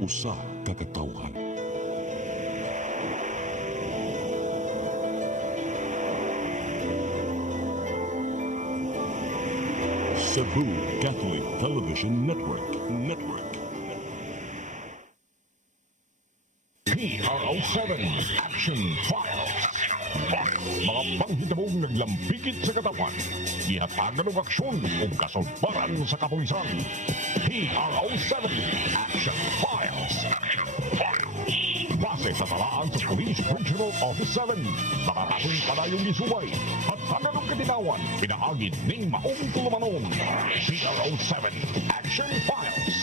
usa ka katawhan. Cebu Catholic Television Network. PRO7 Action Files. Mga panghitabong naglampikit sa katawan, ihatagan ng aksyon o kasulbaran sa kapulisan. PRO7 Action Files. Base sa talaan sa Police Regional Office 7, nakatasong padayong isubay at taganong katinawan, pinaagid ng maong tulumanon. PRO7 Action Files.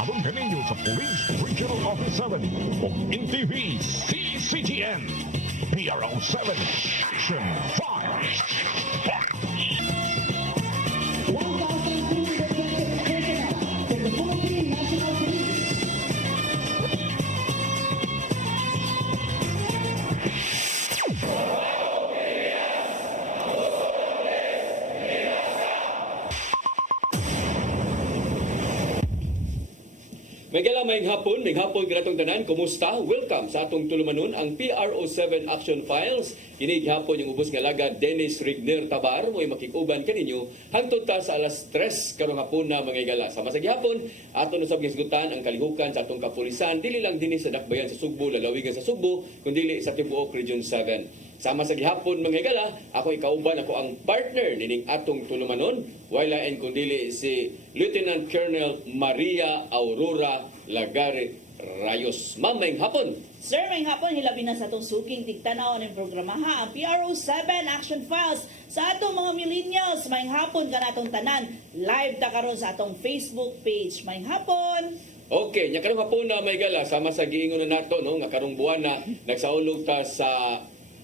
Abang kaninyo sa Police Regional Office 7 o NTV CCTN. PRO7 Action Files. May hapon kanatong tanan, kumusta? Welcome sa atong tulumanon ang PRO7 Action Files. Kini gihapon yung ubos nga laga Dennis Rigner Tabar mo'y makikuban kaninyo hangtod ta sa alas 3 karong hapon na mga igala. Sama sa gihapon, aton usab gisgutan ang kalihukan sa atong kapulisan dili lang dinhi sa dakbayan sa Sugbo, lalawigan sa Sugbo, kundi sa Tibuok Region 7. Sama sa gihapon mga igala, ako ikauban ako ang partner nining atong tulumanon, wala and kundi si Lieutenant Colonel Maria Aurora Lagare Rayos. Ma'am, maying hapon. Sir, may hapon, hilabi na sa itong suking tigtanaw ng programa ha, ang PRO7 Action Files sa atong mga millennials. May hapon ka na itong tanan. Live ta karon sa atong Facebook page. May hapon. Okay, nya karong hapon na may gala, sama sa giingon na nato, no, nga karong buwan na nagsaulog ta sa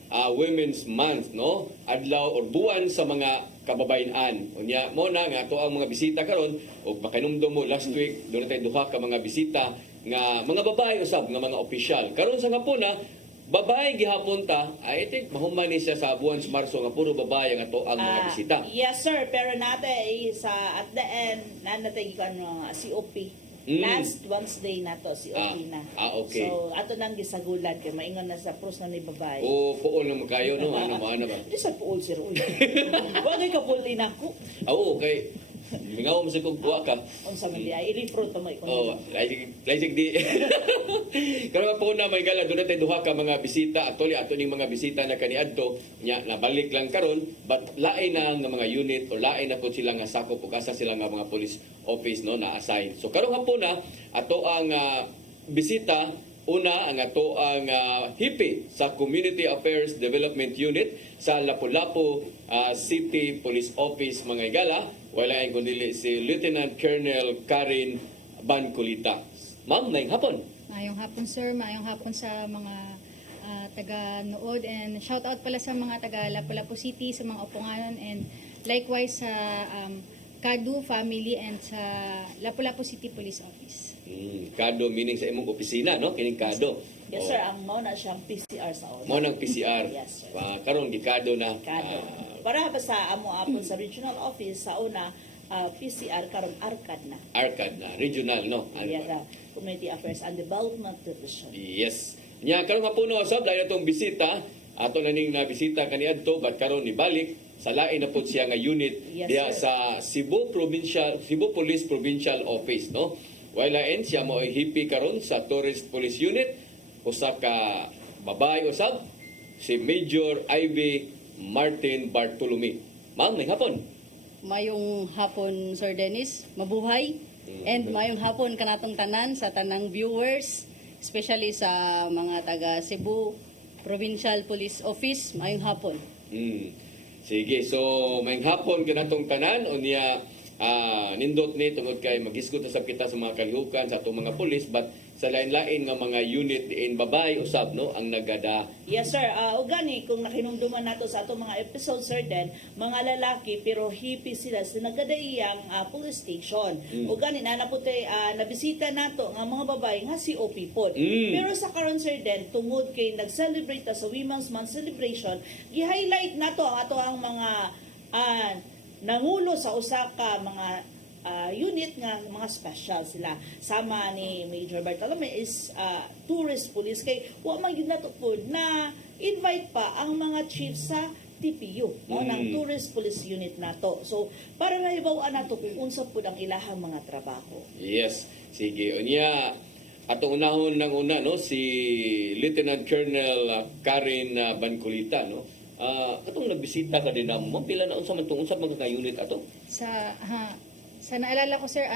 Women's Month, no? Adlaw or buwan sa mga kababayan. Unya mo na nga to ang mga bisita karon og makanumdum mo last week doon tay duha ka mga bisita nga mga babae usab nga mga opisyal. Karon sa hapon na babae gihapon ta, I think mahuman ni siya sa buwan sa Marso nga puro babae nga to ang mga bisita. Yes sir, pero nate sa at the end nanate ano COP. Last Wednesday na to si OP na. Okay. So ato nang gisagulan kay maingon na sa pros na ni babae. O puol naman kayo, no? Ano ba? Di sa puol sir uy. Wagay ka puli na ko. Okay. Mingaw mo sa kong buwa ka. Unsa man di ay i-fruit mo ikon. Oh, laisig di. Karon po na may gala doon natin duha ka mga bisita actually ato ning mga bisita na kaniadto nya nabalik lang karon but lain na nga mga unit o lain na po sila nga sakop ug asa sila nga mga police office no na assign. So karon hapon na ato ang bisita una ang ato ang hipi sa Community Affairs Development Unit sa Lapu-Lapu City Police Office mga igala. Wala ay kundi si Lieutenant Colonel Karin Banculita. Ma'am, ngayong hapon. Mayong hapon sir, mayong hapon sa mga taga-nood and shout out pala sa mga taga Lapu-Lapu City, sa mga upunganon and likewise sa Kadu family and sa Lapu-Lapu City Police Office. Kado meaning sa imong opisina, no? Kining kado. Yes sir, ang mao na siyang PCR sa una. Mo nang PCR. Yes sir. Karon gikado na. Kado. Para pa sa amo apon sa regional office sa una PCR karon ARCAD na. ARCAD na, regional, no? Yeah, Community Affairs and Development Division. Yes. Nya karon nga puno sab dahil atong bisita, ato na ning nabisita kaniadto but karon ni balik sa lain na pud siya nga unit Yes, diya sir. sa Cebu Police Provincial Office, no? Walain siya mo ay hipi karon sa Tourist Police Unit, usa ka babae usab si Major Ivy Martin Bartolome. Ma'am, may hapon. Mayong hapon Sir Dennis, mabuhay. And mayong hapon kanatong tanan sa tanang viewers, especially sa mga taga Cebu Provincial Police Office, mayong hapon. Sige, so may hapon kanatong tanan unya nindot ni tungod kay magisgot sa kita sa mga kalihukan sa atong mga pulis but sa lain-lain nga mga unit diin babae usab no ang nagada. Yes sir, o gani kung nakinumduman nato sa atong mga episodes sir den, mga lalaki pero hippie sila sa nagadaiyang police station. O gani na naputi nabisita nato nga mga babae nga si OP pod. Pero sa karon sir den tungod kay nag-celebrate ta sa Women's Month celebration, gi-highlight nato ang ato ang mga nangulo sa usa ka mga unit nga mga special sila. Sama ni Major Bartolome is tourist police. Kay wa man gyud nato pod na invite pa ang mga chiefs sa TPU, no, ng tourist police unit nato. So para nahibaw-an nato kung unsa pud ang ilahang mga trabaho. Yes, sige. Unya, atong unahon ng una, no, si Lieutenant Colonel Karen Bancolita, no? Atong nagbisita ka din mo, pila na unsa man tong unsa mga unit ato? Sa naalala ko, sir,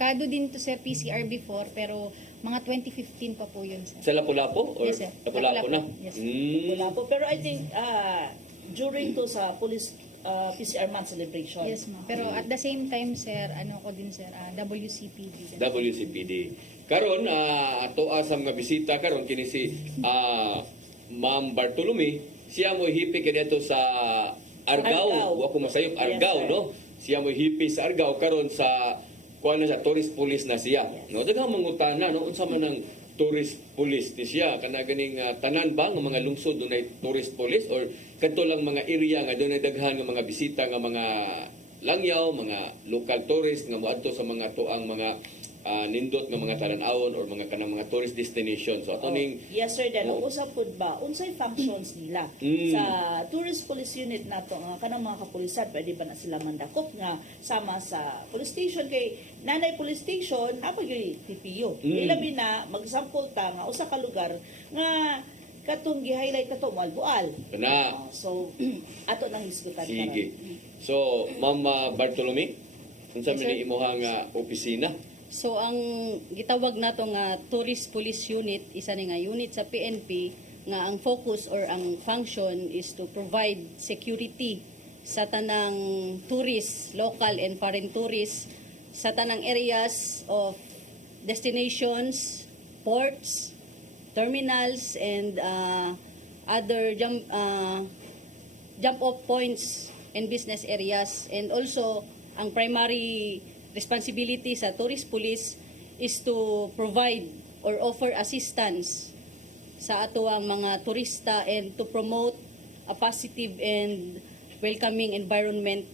kado din to, sir, PCR before, pero mga 2015 pa po yun, sir. Sa Lapu-Lapu or Yes, sir. Lapu-Lapu na? Yes, sir. Wala po. Pero I think during to sa police PCR month celebration. Yes, ma'am. Pero at the same time, sir, ko din, sir, WCPD. WCPD. Karon ato asam nga bisita karon kini si Ma'am Bartolome, siya mo hipi kini sa Argao. Wa ko masayop Argao, Yes, sir. no? Siya mo hipi sa Argao karon sa kuan na sa tourist police na siya. No, daghang mangutana no unsa man ang tourist police ni siya kana ganing tanan ba nga mga lungsod dunay tourist police or kadto lang mga area nga dunay daghan nga mga bisita nga mga langyaw, mga local tourist nga moadto sa mga tuang mga nindot nga mga talan-awon or mga kanang mga tourist destination. So ato ning Yes, sir. Then, usap po ba, unsay functions nila? Sa tourist police unit nato nga kanang mga kapulisan, pwede ba na sila mandakop nga sama sa police station? Kay nanay police station, napag yung TPU. Ilabi na, mag-sample ta nga, usa ka lugar nga katong gi-highlight nato Malbual. kana So, ato nang hisgutan sige. So Ma'am Bartolome, unsa Yes, man sir. ni imong opisina? So ang gitawag nato nga Tourist Police Unit, isa ni nga unit sa PNP nga ang focus or ang function is to provide security sa tanang tourists, local and foreign tourists, sa tanang areas of destinations, ports, terminals, and other jump-off points and business areas. And also, ang primary responsibility sa tourist police is to provide or offer assistance sa atuang mga turista and to promote a positive and welcoming environment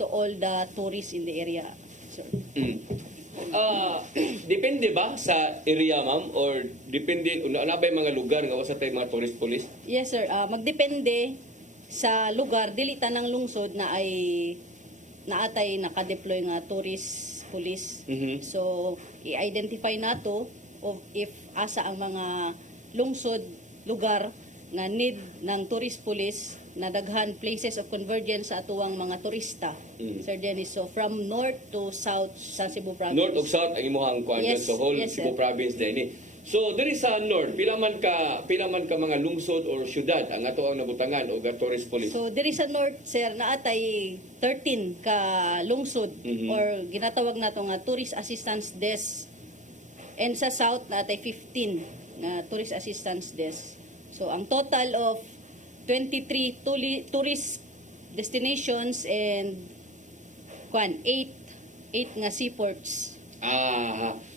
to all the tourists in the area. So, Depende ba sa area, ma'am? Or depende, ano ba yung mga lugar nga wasa tayo mga tourist police? yes sir, magdepende sa lugar, dili tanang lungsod na ay naatay nakadeploy nga tourist police. Mhm. So, i-identify nato of if asa ang mga lungsod, lugar na need ng tourist police na daghan places of convergence sa atuang mga turista. Sir Dennis, so from north to south sa Cebu province. North ug south ang imuhang kuan Yes, sa whole yes, Cebu sir. province din. So diri sa north, pila man ka mga lungsod or syudad ang ato ang nabutangan og tourist police? So diri sa north sir naatay 13 ka lungsod or ginatawag nato nga tourist assistance desk. And sa south naatay 15 nga tourist assistance desk. So ang total of 23 tourist destinations and 8 nga seaports.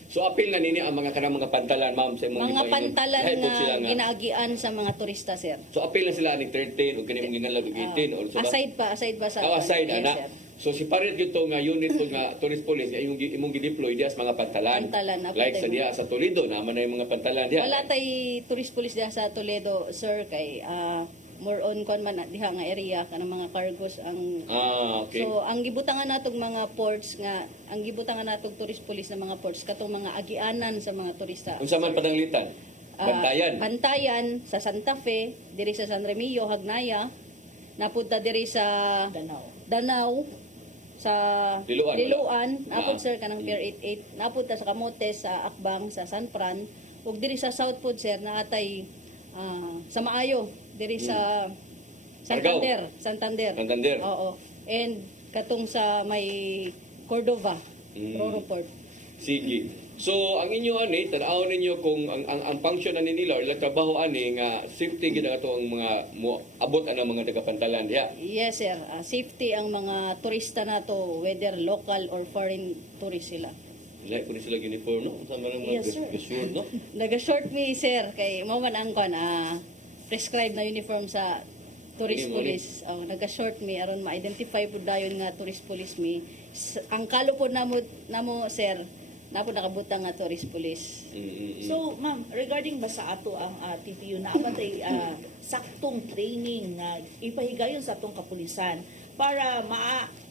So apil na nini ang mga kanang mga pantalan, ma'am, sa imong Mga ibahinom. pantalan Dahil po nga sila nga. ginaagian sa mga turista sir. So apil na sila aning 13 ug kani mong gingalag og 18 or so. Aside pa sa Aside yes, ana. sir. So si parit gyud nga unit po nga tourist police nga imong gideploy diha sa mga pantalan. Pantalan, na Like sa patay mo. diha sa Toledo naman na yung mga pantalan diha. Wala tay tourist police diha sa Toledo, sir, kay more on kon man diha nga area kanang mga cargos ang Okay. So ang gibutangan natong mga ports nga ang gibutangan natong tourist police na mga ports katong mga agianan sa mga turista. Unsa man padanglitan? Bantayan. Bantayan sa Santa Fe, diri sa San Remillo, Hagnaya, napunta diri sa Danau sa Liloan. napud sir kanang Pier 88, napunta sa Camotes, sa Akbang, sa San Fran, ug diri sa South Food sir naatay sa Maayo, diri sa Argao. Santander. Santander. Oo. And katong sa may Cordova, Roro Port. Sige. So ang inyo ani tan-aw ninyo kung ang function ani nila or ilang trabaho ani nga safety gid ato ang mga abot ana mga tagapantalan diha. Yes sir, safety ang mga turista nato whether local or foreign tourist sila. Wala ko ni sila uniform no. Unsa man ang mga Yes, sir. sure no. Naga-short me, sir, kay mao man ang prescribed na uniform sa Tourist Ini mo ni. police. Naga-short me aron ma-identify po dayon nga tourist police me. Ang kalo po namo sir, napo nakabutang nga tourist police. So, ma'am, regarding ba sa ato ang TPU na apatay saktong training na ipahigayon sa atong kapulisan para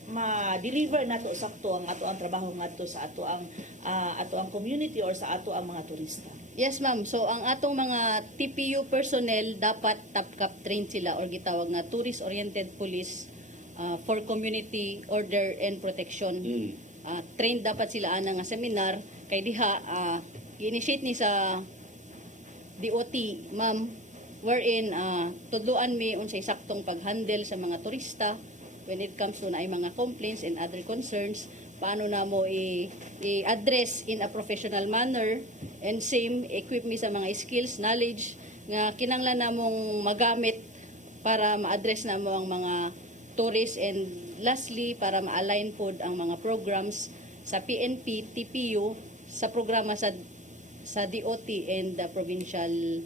ma-deliver nato sakto ang ato ang trabaho ngadto sa ato ang community or sa ato ang mga turista. Yes, ma'am. So, ang atong mga TPU personnel dapat TAPCAP trained sila or gitawag nga tourist-oriented police for community order and protection. Trained dapat sila ana nga seminar kay diha initiate ni sa DOT, ma'am, wherein tudluan mi unsay saktong pag-handle sa mga turista when it comes to naay mga complaints and other concerns, paano na mo i-address in a professional manner, and same, equip me sa mga skills, knowledge, nga kinanglan namong magamit para ma-address na mo ang mga tourists, and lastly, para ma-align po ang mga programs sa PNP, TPU, sa programa sa DOT and the provincial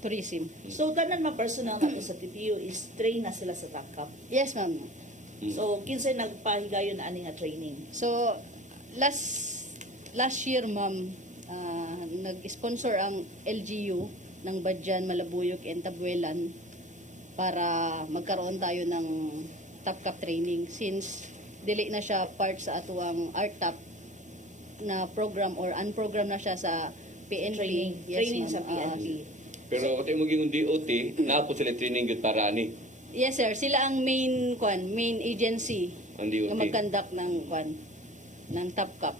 tourism. So, tanan mga personal nato sa TPU is train na sila sa TAPCAP. Yes, ma'am. So, kinsay nagpahigayon na ani nga training? So, last year, ma'am, nag-sponsor ang LGU ng Badyan, Malabuyok, and Tabuelan para magkaroon tayo ng TAPCAP training since dili na siya part sa atuang RTAP na program or unprogram na siya sa PNP. Training ma'am. sa PNP. Pero kung mo DOT, napo sila training gud para ani Yes, sir. Sila ang main agency ang DOT. na mag-conduct ng TAPCAP.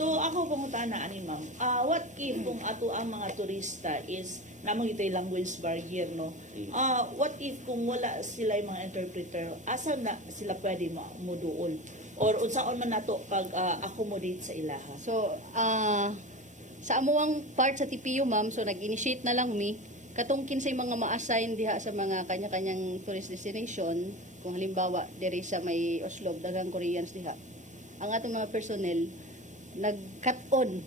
So, ako pangutaan na ani ma'am. What if kung ato ang mga turista is namang ito'y language barrier, no? What if kung wala sila yung mga interpreter, asa na sila pwede muduol? Or unsaon man nato pag-accommodate sa ilaha? So, sa amuang part sa TPU, ma'am, so nag-initiate na lang mi, katong kinsay mga ma-assign diha sa mga kanya-kanyang tourist destination, kung halimbawa, diri sa may Oslob, daghang Koreans diha. Ang atong mga personnel, nag-cut on,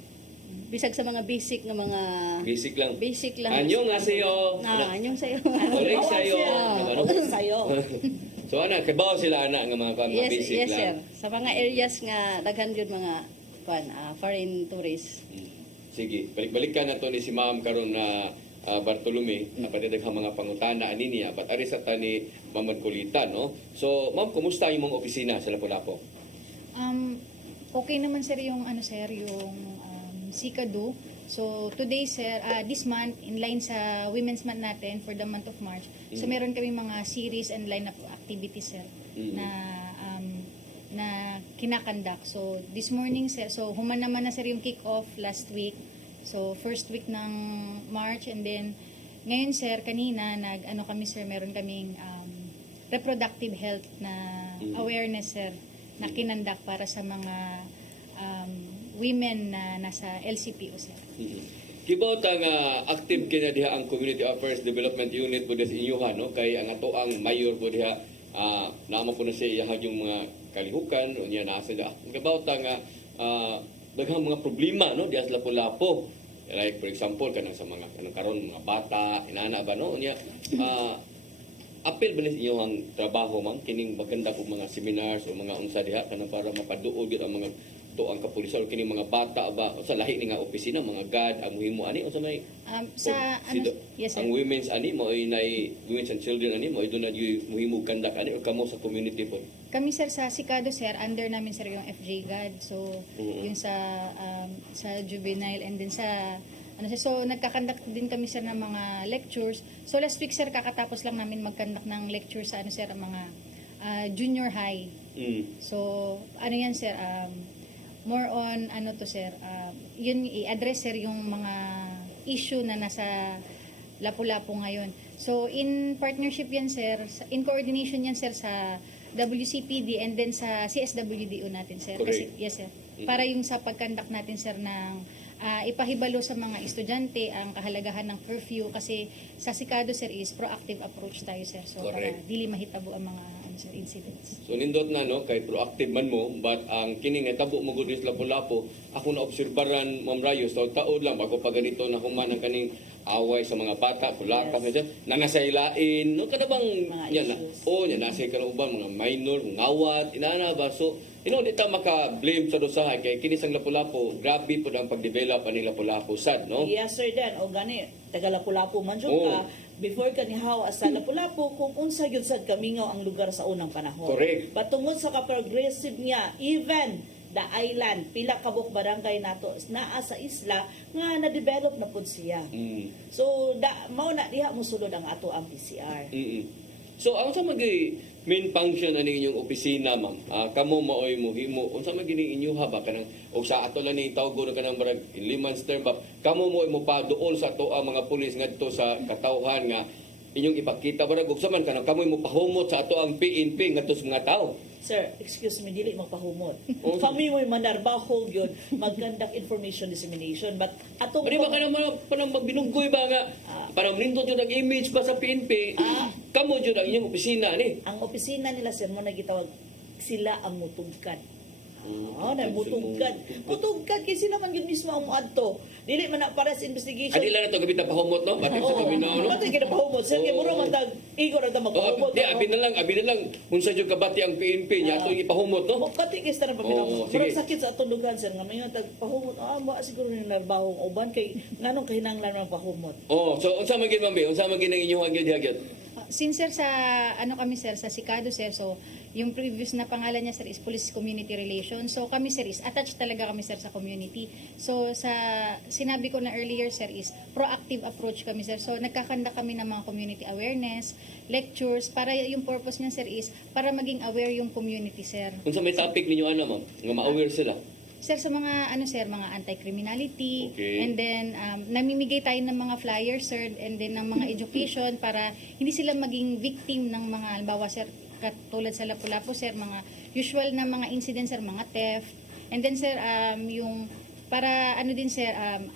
bisag sa mga basic na mga... Basic lang. Basic lang. Anyong nga sayo. Anyong sayo. Oleg sayo. Oleg sayo. So ana, kabaw sila ana nga mga mga Yes, basic yes, lang. sir. Sa mga areas nga, daghan yun mga foreign tourists. Sige, balik-balik ka na to ni si Ma'am karon na Bartolome, napatidaghang mga pangutana ani niya, but ari sa tani Ma'am Kulitan, no? So, Ma'am, kumusta yung mga opisina sa Lapu-Lapu? Okay naman sir yung Sikadu. So today sir, this month in line sa Women's Month natin for the month of March. So meron kami mga series and lineup activities sir na kinakandak. So this morning sir, so human naman na sir yung kick-off last week. So first week ng March, and then ngayon sir, kanina kami sir, meron kaming reproductive health na awareness sir na kinandak para sa mga women na nasa LCPO sir. Kibaw ta nga active kina diha ang Community Affairs Development Unit po sa inyuha, no? Kay ang ato ang mayor po diha naman po na siya yung mga kalihukan o niya nasa da. Kibaw ta nga daghang mga problema, no, diha sa Lapu-Lapu. Like for example kanang sa mga kanang karon mga bata, inana ba, no? Niya apel ba ninyo ang trabaho, ma'am, kining maganda kong mga seminars o mga unsa diha kanang para mapaduol gyud ang mga ang kapulisan o kining mga bata ba o sa lahi ni nga opisina, mga guard ang muhimo ani unsa may Yes sir. ang women's ani mo ay nay women's and children ani mo ay doon na muhimo kandak ani o kamo sa community po. Kami sir sa Sikado sir, under namin sir yung FJ GAD. So yung sa juvenile, and then sa so nagkakandak din kami sir ng mga lectures. So last week sir, kakatapos lang namin magkandak ng lecture sa sir, mga junior high. So yan sir, more on to sir, yun i-address sir yung mga issue na nasa Lapu-Lapu ngayon. So in partnership yan sir, in coordination yan sir sa WCPD and then sa CSWDO natin sir. Kasi, yes sir. Para yung sa pagkandak natin sir ng ipahibalo sa mga estudyante ang kahalagahan ng curfew, kasi sa Sikado sir is proactive approach tayo sir. So para dili mahitabo ang mga sir, incidents. So nindot na, no, kay proactive man mo, but ang kining nga tabo mo gud sa Lapu-Lapu, ako na obserbaran, Ma'am Rayos, taod lang bago pa ganito na human ang kaning away sa mga bata, kulakap, nangasaylain, no kada bang Mga yan na. issues. O nya nasay karon uban mga minor, ngawat, inana ba so di ta maka-blame sa dosahay kay kini sang Lapu-Lapu, grabe po ang pag-develop ani Lapu-Lapu sad, no? Yes, sir, Dan. O gani, taga Lapu-Lapu man jud Oo. ka. Before ka nihaw sa Lapu-Lapu, kung unsa gyud sad kamingaw ang lugar sa unang panahon. Correct. Patungod sa ka-progressive niya, even the island, pila kabuk barangay nato naa sa isla nga na-develop na pud siya. Mm. So, mao na diha mosulod ang ato ang PCR. So ang sa main function ani inyong opisina ma'am, kamo maoy mo himo unsa magini inyo ha ba kanang o sa ato lang ni tawgo na kanang barag in layman's term ba kamo mo pa duol sa ato ang mga pulis ngadto sa katawhan nga inyong ipakita barag ug man kanang kamo mo pahumot sa ato ang PNP ngadto sa mga tao. Sir, excuse me, dili magpahumot. Oo. Kami mo'y manarbaho yun, mag-conduct information dissemination. But atong... Pwede ba ka naman parang magbinunggoy ba nga parang nindot yun ang image ba sa PNP kamo yun ang inyong opisina ni. Ang opisina nila, sir, mo nagitawag, sila ang mutugkad. Na mutugkad. Mutugkad kay sila man yun mismo ang muadto. Dili man na para sa investigation. Adi lang na to gabita pahumot no? Batik sa kaminaw no? Ba't yung kinapahumot? Sir, kaya mura man tag, igor ang magpahumot. Di, abi na lang, unsa jud kabati ang PNP niya atong ipahumot no? Pati kay sa Oo, pamilya. sige. Murag sakit sa atong lugar, sir. Nga mayon tag pahumot. Ba siguro ni narbahong uban kay nganong kahinanglan ng pahumot. Oh, so unsa man gid ma'am? Unsa man gid ang inyong hagyod-hagyod? Since sir sa kami sir sa Sikado sir, so yung previous na pangalan niya sir is Police Community Relations. So kami sir is attached talaga kami sir sa community. So sa sinabi ko na earlier sir is proactive approach kami sir. So nagkakanda kami ng mga community awareness, lectures para yung purpose niya sir is para maging aware yung community sir. Unsa may topic ninyo ano ma'am? Nga ma-aware sila. Sir, sa mga mga anti-criminality, Okay. and then namimigay tayo ng mga flyers sir, and then ng mga education para hindi sila maging victim ng mga halimbawa sir katulad sa Lapu-Lapu sir, mga usual na mga incidents sir, mga theft. And then sir yung para din sir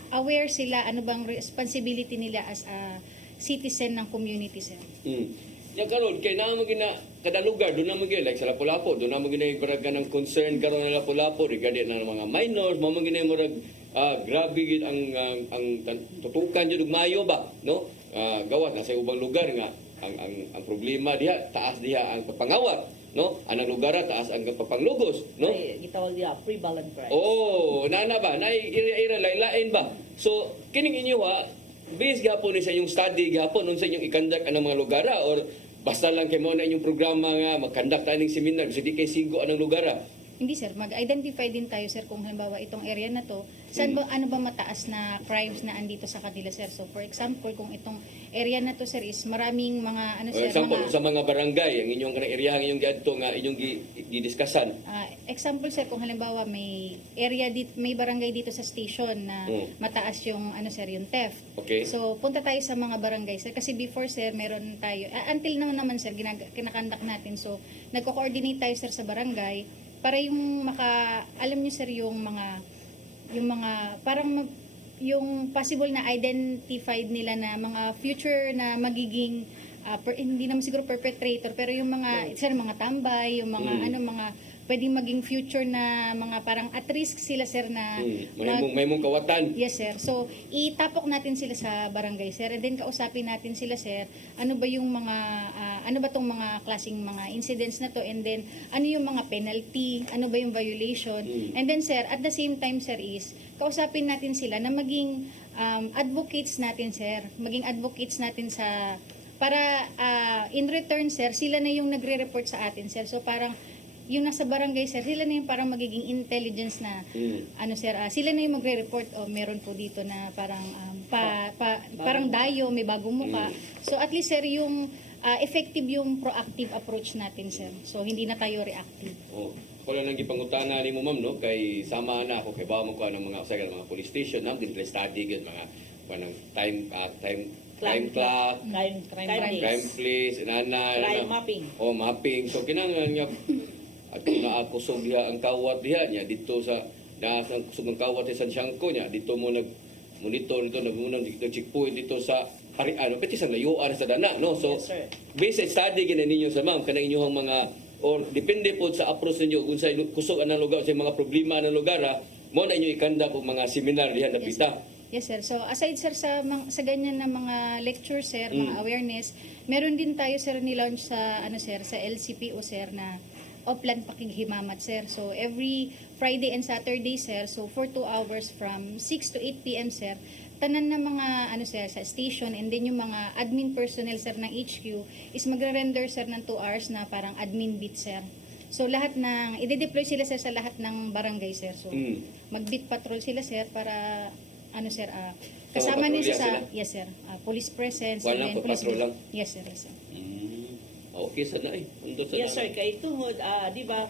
aware sila ano bang responsibility nila as a citizen ng community sir. Ya karon kay naa mo gina kada lugar do na mo like sa Lapu-Lapu do na mo gina ibaraga ng concern karon na Lapu-Lapu regarding ng mga minors mo gina murag grabe gid ang tutukan jud og mayo ba no gawas na sa ubang lugar nga ang problema diha taas diha ang pagpangawat no anang lugar taas ang pagpanglugos no. Ay, gitawag nila prevalent crime. Oh, nana ba? Ira lain ba? So, kining inyo ha, based gapon ni sa inyong study gapon unsa inyong ikandak anang mga lugar or basta lang kay mo na inyong programa nga magkandak taning seminar so di kay sigo anang lugar. Hindi sir, mag-identify din tayo sir kung halimbawa itong area na to, saan ba ano ba mataas na crimes na andito sa kanila sir. So for example, kung itong area na to sir is maraming mga For example, mga sa mga barangay ang inyong kanang area ang inyong giadto nga inyong gidiskussan. example sir kung halimbawa may area may barangay dito sa station na mataas yung yung theft. Okay. So punta tayo sa mga barangay sir kasi before sir meron tayo until now naman sir kinakandak natin. So nagko-coordinate tayo sir sa barangay para yung alam niyo sir yung mga parang yung possible na identified nila na mga future na magiging hindi naman siguro perpetrator pero yung mga sir mga tambay yung mga mga pwedeng maging future na mga parang at risk sila sir na May mong kawatan. yes sir. So itapok natin sila sa barangay sir and then kausapin natin sila sir ano ba yung mga ano ba tong mga klaseng mga incidents na to and then ano yung mga penalty, ano ba yung violation. And then sir at the same time sir is kausapin natin sila na maging advocates natin sir. Maging advocates natin sa para in return sir sila na yung nagre-report sa atin sir. So parang yung nasa barangay sir, sila na yung parang magiging intelligence na sir, sila na yung magre-report meron po dito na parang parang dayo, may bagong muka. So at least sir yung effective yung proactive approach natin sir. So hindi na tayo reactive. Oh. Wala nang gipangutana nimo ma'am no kay sama na ako kay bawo mo ko ng mga usahay mga police station na din study gid mga kanang time clock, crime place, Crime mapping. Oh, mapping. So kinahanglan niya at naakusog diha ang kawat diha niya dito sa nasa kusog ng kawat sa Santiago niya dito mo monitor nito nag-checkpoint dito sa pati sa layuan sa dana no. So Yes, sir. based sa study gina ninyo sa ma'am kanang inyong mga or depende po sa approach ninyo kung sa kusog anang lugar sa mga problema anang lugar mo na inyo ikanda og mga seminar diha na pita. Yes, sir. So, aside, sir, sa ganyan na mga lecture, sir, mga awareness, meron din tayo, sir, nilaunch sa, sir, sa LCPO, sir, na Oplan Pakighimamat, sir. So, every Friday and Saturday, sir, so for 2 hours from 6 to 8 p.m., sir, tanan na mga, sir, sa station, and then yung mga admin personnel, sir, ng HQ, is magre-render, sir, ng 2 hours na parang admin beat, sir. So, lahat ng, i-deploy sila, sir, sa lahat ng barangay, sir. So, mag-beat patrol sila, sir, para, sir, kasama patrolya nila sa, sila? yes, sir, police presence, Wala, and then police patrol lang? Yes, sir, yes, sir. Okay, sana Undot sana. Yes sir, kay tungod, di ba,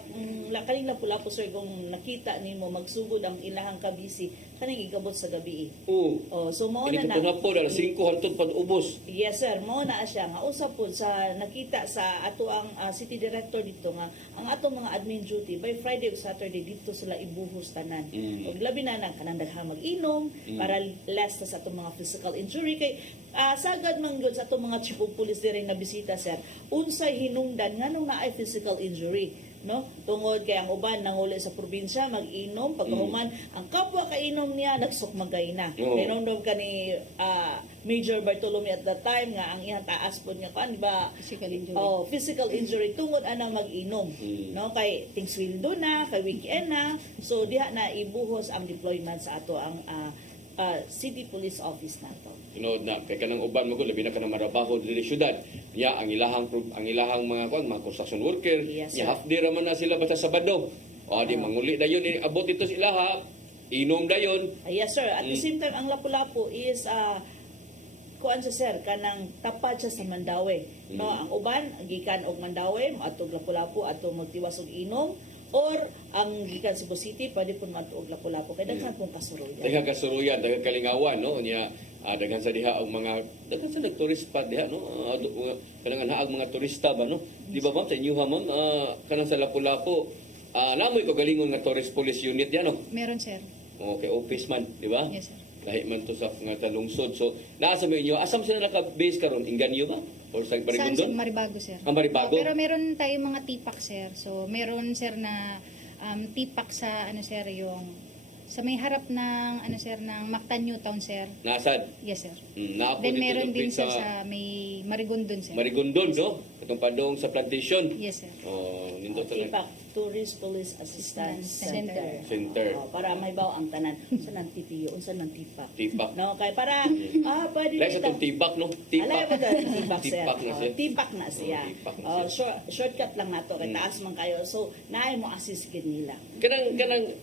lakaling Lapu-Lapu sir, kung nakita nimo magsugod ang ilahang kabisi, kaning igabot sa gabi. Oo. Oh, so mao Ini na na. po na 5 hantod pa ubos. Yes sir, mao na siya nga usap po sa nakita sa ato ang city director dito nga ang atong mga admin duty by Friday ug Saturday dito sila ibuhos tanan. Ug labi na nang kanang daghang mag-inom para less sa atong mga physical injury kay sagad man gyud sa atong mga chief of police dire na bisita sir. Unsay hinungdan nganong naay physical injury, no? Tungod kay ang uban nanguli sa probinsya mag-inom pagkahuman ang kapwa kainom niya nagsukmagay na. Oo. Inomdom ka ni Major Bartolome at that time nga ang iyang taas po niya kan di ba Physical injury. oh physical injury tungod anang mag-inom no kay tingswildo na kay weekend na so diha na ibuhos ang deployment sa ato ang city police office nato. Sunod na kay kanang uban mo ko labi na kanang marabaho diri syudad. Nya ang ilahang mga mga construction worker, Yes, nya sir. half day ra man na sila basta Sabado. O di manguli dayon abot dito sila ha. Inom dayon. Yes sir, at the same time ang Lapu-Lapu is kuan sa sir kanang tapad siya sa Mandawi. No, ang uban gikan og Mandawi, atog Lapu-Lapu atong magtiwas og inom or ang gikan Cebu City pwede pud maatuog Lapu-Lapu kay daghan pong kasuroyan. Daghang kasuruyan, daghang kalingawan no nya daghan sa diha ang mga daghan sa nagturist pa diha no kanang haag mga turista ba no di ba ma'am sa inyo ha ma'am kanang sa Lapu-Lapu namoy ko galingon nga tourist police unit yan no Meron, sir. okay office man di ba Yes, sir. lahi man to sa nga talungsod so naa sa inyo asam sila naka-base karon inganyo ba or sa Saan, sir? Marigondon Maribago, sir. Maribago? Pero meron tayong mga tipak, sir. So, meron, sir, na tipak sa, sir, yung sa may harap ng, sir, ng Mactan Newtown, sir. nasad Yes, sir. naa po Then, dito meron din, sa sir, sa may Marigondon, sir. Marigondon no katong padong sa plantation Yes, sir. oh nindot na TPAC, Tourist Police Assistance Center. Center. Para may baw ang tanan. Unsa nang TPO, unsa nang TPAC. Tipak. No, kay para pwede Dahil sa itong tibak, no? Tibak. Alay ba dyan, tibak, sir? Tibak na siya. Tibak na siya. Tibak na Shortcut lang nato kay taas man kayo. So, naay mo assist gid nila. Kanang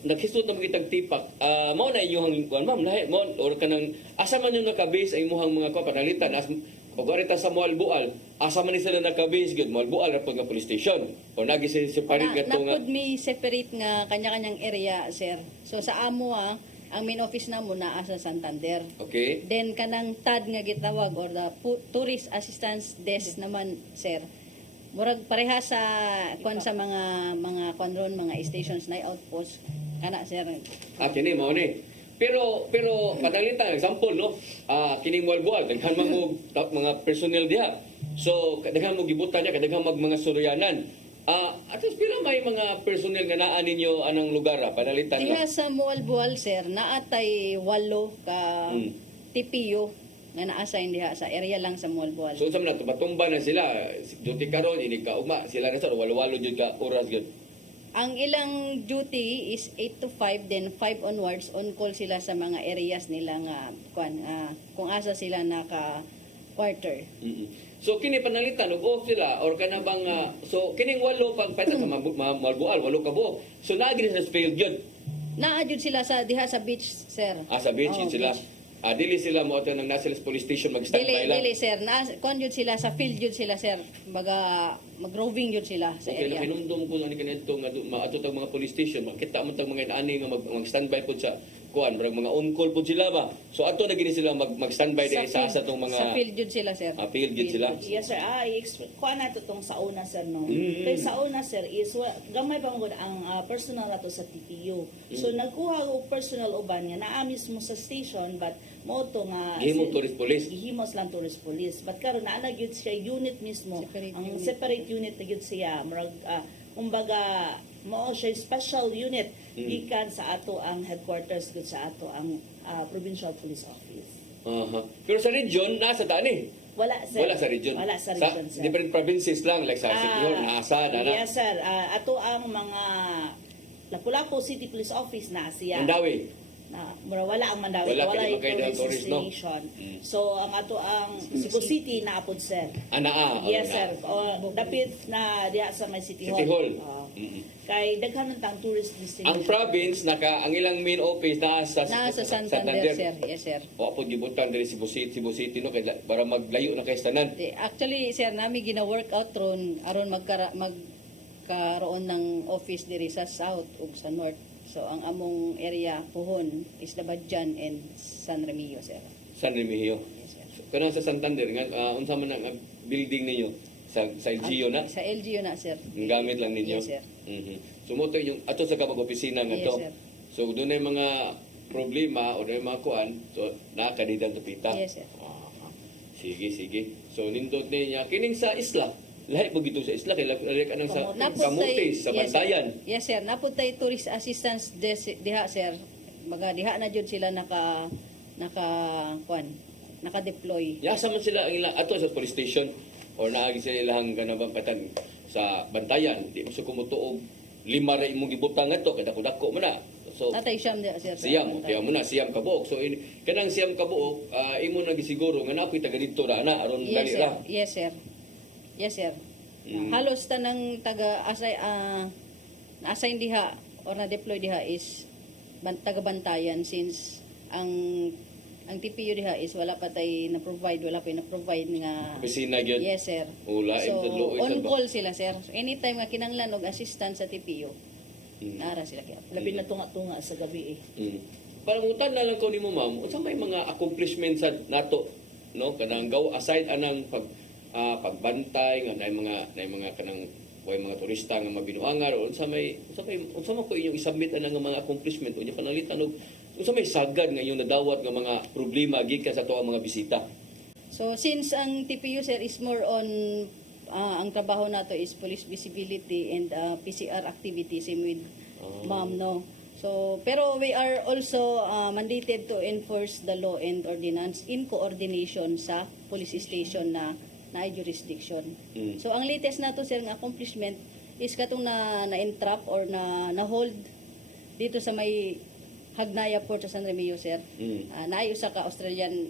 naghisut na magitag tipak, mao na inyong kuan ma'am, lahi mo or kanang asa man yung nakabase ay imuhang mga kuan panalitan as o garita sa Moalbual, asa man ni sila nakabase gud Moalbual ra pag nga police station. O nagi sila separate nga nga Napod may separate nga kanya-kanyang area, sir. So sa amo ang main office namo naa sa Santander. okay. Then kanang TAD nga gitawag or the Tourist Assistance Desk naman, sir. Murag pareha sa kon sa mga konron mga stations na outpost kana, sir. Kini mao ni. Pero panalitan example no, kining Moalbual daghan man mo mga personnel diha. So daghan mo gibutan niya daghan mga suryanan. At least pila may mga personnel nga naa ninyo anang lugar panalitan Diha no. sa Mualbual, sir, naatay 8 ka TPO nga na-assign diha sa area lang sa Mualbual. So unsa man na patumba na sila duty karon ini ka ugma sila na sa walo-walo jud ka oras gyud. Ang ilang duty is 8 to 5, then 5 onwards, on call sila sa mga areas nila nga, kung asa sila naka-quarter. So kini panalitan og off sila or kana bang so kining walo pag pata sa Malbual walo ka buok. So naa gid sa field jud. Naadjud sila sa diha sa beach, sir. Sa beach Oo, yun sila. beach. Dili sila mo ato nang National Police Station mag-standby lang. Dili, sir. Kon yun sila sa field yun sila, sir. Baga mag-roving yun sila sa Okay, area. nakinumdum ko ani kanito nga maato tag mga police station makita man tag mga inaani nga mag-standby pud sa kuan mga on call pud sila ba. So ato na gini sila mag-standby diri sa tong mga Sa field yun sila, sir. field yun sila. Yes sir, kuha na ito tong sa una sir no. Kay sa una sir is gamay pa mo ang personal nato sa TPU. So nagkuha og personal uban nga naa mismo sa station but mo to nga Gihimo tourist police. gihimos lang tourist police. But karon naa gyud siya unit mismo. Separate ang unit. separate unit na gyud siya murag kumbaga Mao siya special unit gikan sa ato ang headquarters gud sa ato ang Provincial Police Office. Aha. Pero sa region, nasa tani. Wala sir. Wala sa region. Wala sa region sir. different provinces lang, like sa City Hall, nasa, na. Yes sir. Ato ang mga Lapu-Lapu City Police Office na siya. Mandawi. Mura wala ang Mandawi, Wala, wala kaya yung magkaya daw tourist tourist, no? destination. So ang ato ang Cebu City naapod sir. Yes sir. Dapit na diha sa may City Hall. City Hall. Kay daghan man tang tourist Ang destination. province, ang ilang main office nasa Nasa Santander, sir. Yes, sir. O po gibutan diri Cebu City no kay para maglayo na kay tanan. Actually, sir, nami gina-workout ron aron magkaroon ng office diri sa South ug sa North. So, ang among area, Puhon, Isla Badjan, and San Remillo, sir. San Remigio. Yes, sir. Kanang sa Santander nga unsa man ang building ninyo sa LGU na? Sa LGU na, sir. Ang gamit lang ninyo. Yes, sir. So mo yung ato sa kapag opisina nga Yes, to. sir. So doon ay mga problema o doon ay mga kuan, so nakakadidan tupita. Yes, sir. Sige. So nindot niya kining sa isla. Lahi mo gito sa isla kay lahi ka nang sa Kamutis. Kamutis sa Yes, sir. Bantayan. Yes, sir. Napuntay tourist assistance diha, sir. Diha na jud sila naka-deploy. Yasa man sila ang ilang ato sa police station or naagi sila ilang ganabang katan sa Bantayan. Di mo sa kumutuog 5 ra imong gibutang ato kay dako-dako man na. So Natay siyam diha, sir. siyam, kaya mo na siyam kabuok. So kanang siyam kabuok, imo na gisiguro nga napoy taga dito ra na aron Yes, dali sir. ra. Yes, sir. Yes, sir. Halos tanang na-assign diha or na-deploy diha is taga-bantayan since ang TPU diha is wala pa tay na-provide nga Opisina gyud. yes, sir. Ula, So, luoy on sa ba? call sila, sir. So, anytime nga kinanglan og assistance sa TPU, nara sila kaya. Labi na tunga-tunga sa gabi eh. Parang utan na lang ko nimo ma'am, unsa may mga accomplishments sa nato, no? Kanang aside anang pagbantay nga nay mga kanang way mga turista nga mabinuangar o unsa man ko inyong isubmit anang mga accomplishment unya panalitan og unsa may sagad nga inyong nadawat nga mga problema gikan sa tuwa mga bisita. So since ang TPU, sir, is more on ang trabaho nato is police visibility and PCR activity, same with ma'am, no? So, pero we are also mandated to enforce the law and ordinance in coordination sa police station na jurisdiction. So, ang latest nato, sir, nga accomplishment is katong na-entrap or na-hold dito sa may Hagnaya Port sa San Remillo, sir. Naay usa ka Australian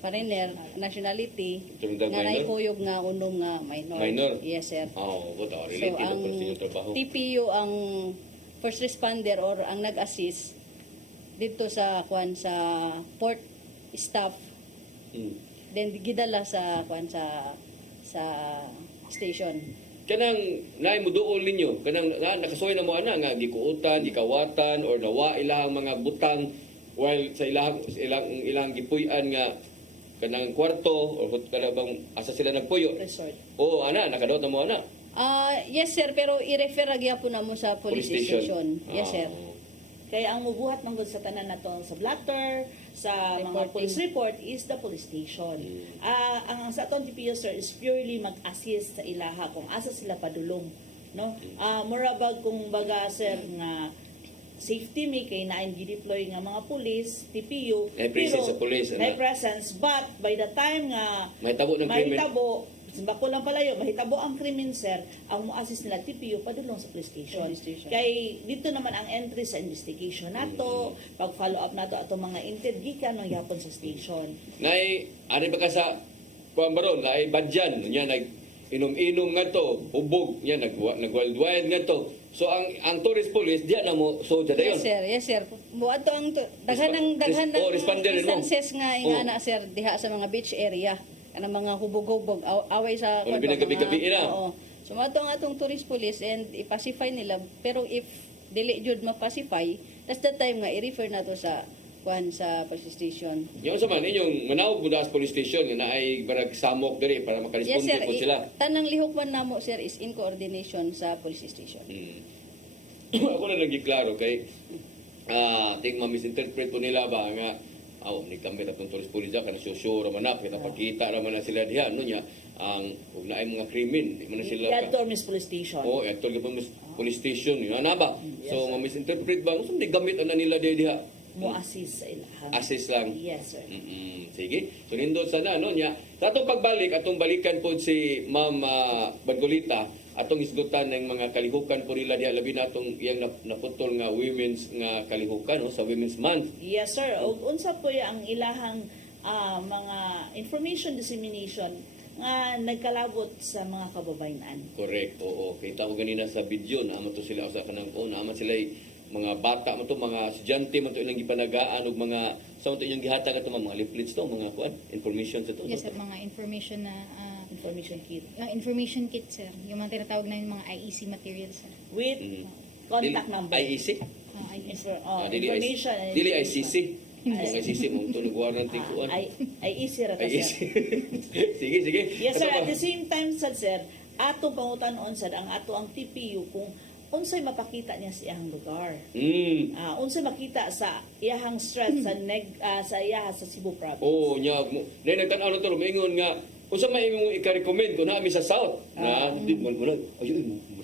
foreigner nationality Tungdag nga minor? naikuyog nga unom nga minor. Minor? Yes, sir. Oh, what So, related ang ang inyong trabaho. TPU ang first responder or ang nag-assist dito sa port staff, then gidala sa station. Kanang naay mo duol ninyo, kanang nakasuway na mo ana nga gikuutan, gikawatan or nawa ilahang mga butang while sa ilang gipuy-an nga kanang kwarto or kanang bang asa sila nagpuyo. Resort. Oo, ana nakadawat na mo ana. Yes, sir, pero i-refer gyapon namo sa police station. Yes, sir. Kaya ang mubuhat ng sa tanan nato sa blatter, sa mga Reporting. police report is the police station. Ang sa aton TPU, sir, is purely mag-assist sa ilaha kung asa sila padulong, no? Murabag kung baga, sir, nga safety may kay nain gi-deploy nga mga police, TPU, May presence sa police, may ano? presence, but by the time nga Mahitabo ng krimen. Bako lang palayo, mahitabo ang krimen, sir, ang mo-assist nila TPU padulong sa police station. Police station. Kay dito naman ang entry sa investigation nato, pag-follow up nato ato mga intel gikan ng yapon sa station. Nay, ani ba ka sa Pambaron, nay badyan, nya nag inom-inom nga to, hubog, nya nag-wild nga to. So ang tourist police diya na mo so dayon. Yes, sir. Yes, sir. Buato ang daghan ng responder rin mo. instances nga ingana, sir, diha sa mga beach area. Kanang mga hubog-hubog, away sa O, binagabi-gabi na. Oo. So mato ang atong tourist police and ipacify nila, pero if dili jud mapacify, that's the time nga i-refer nato sa sa police station. Yung sa man inyong manawag mo sa police station nga naay barag samok diri para Yes, makaresponde sir. po sila. Tanang lihok man namo, sir, is in coordination sa police station. Ako na nagiklaro kay ting ma-misinterpret po nila ba nga ni kami tatong tourist police ka na sure man na kita pagkita ra man na sila diha no nya ang ug naay mga krimen di man na sila Yadto Miss Police Station. Oh, actually police station yun ana ba. So ma-misinterpret ba unsa di gamit ana nila diha? Mo assist sa ilaha. Assist lang. Yes, sir. Sige. So nindot sana no nya. Sa atong pagbalik atong balikan po si Ma'am Bagolita atong isgutan ng mga kalihukan po nila diha labi na atong iyang naputol nga women's nga kalihukan no sa Women's Month. Yes, sir. Ug unsa po ang ilahang mga information dissemination nga nagkalabot sa mga kababayan. Correct. Oo. Kita ko ganina sa video na aman to sila usa kanang na aman sila mga bata man to, mga estudyante man to ilang gipanagaan og mga sa man to ilang gihatag ato mga leaflets to, mga kuan, information sa to. Yes, sir, mga information na Information kit. information kit, sir. Yung mga tinatawag na yung mga IEC materials, sir. With contact number. IEC? IEC. Information. Dili ICC. Ang ICC mo to nagwarranty kuan. IEC ra ta, IEC. sir. Sige, sige. Yes, sir. Ato At ba? the same time, sir, ato pangutanon sad ang ato ang TPU kung unsay mapakita niya sa iyang lugar. Unsay makita sa iyahang strat sa iyaha sa Cebu province. Oo, nya mo. Dahil nagtanaw na to, maingon nga, unsa may imong ika-recommend ko na mi sa South. Na, di mo na,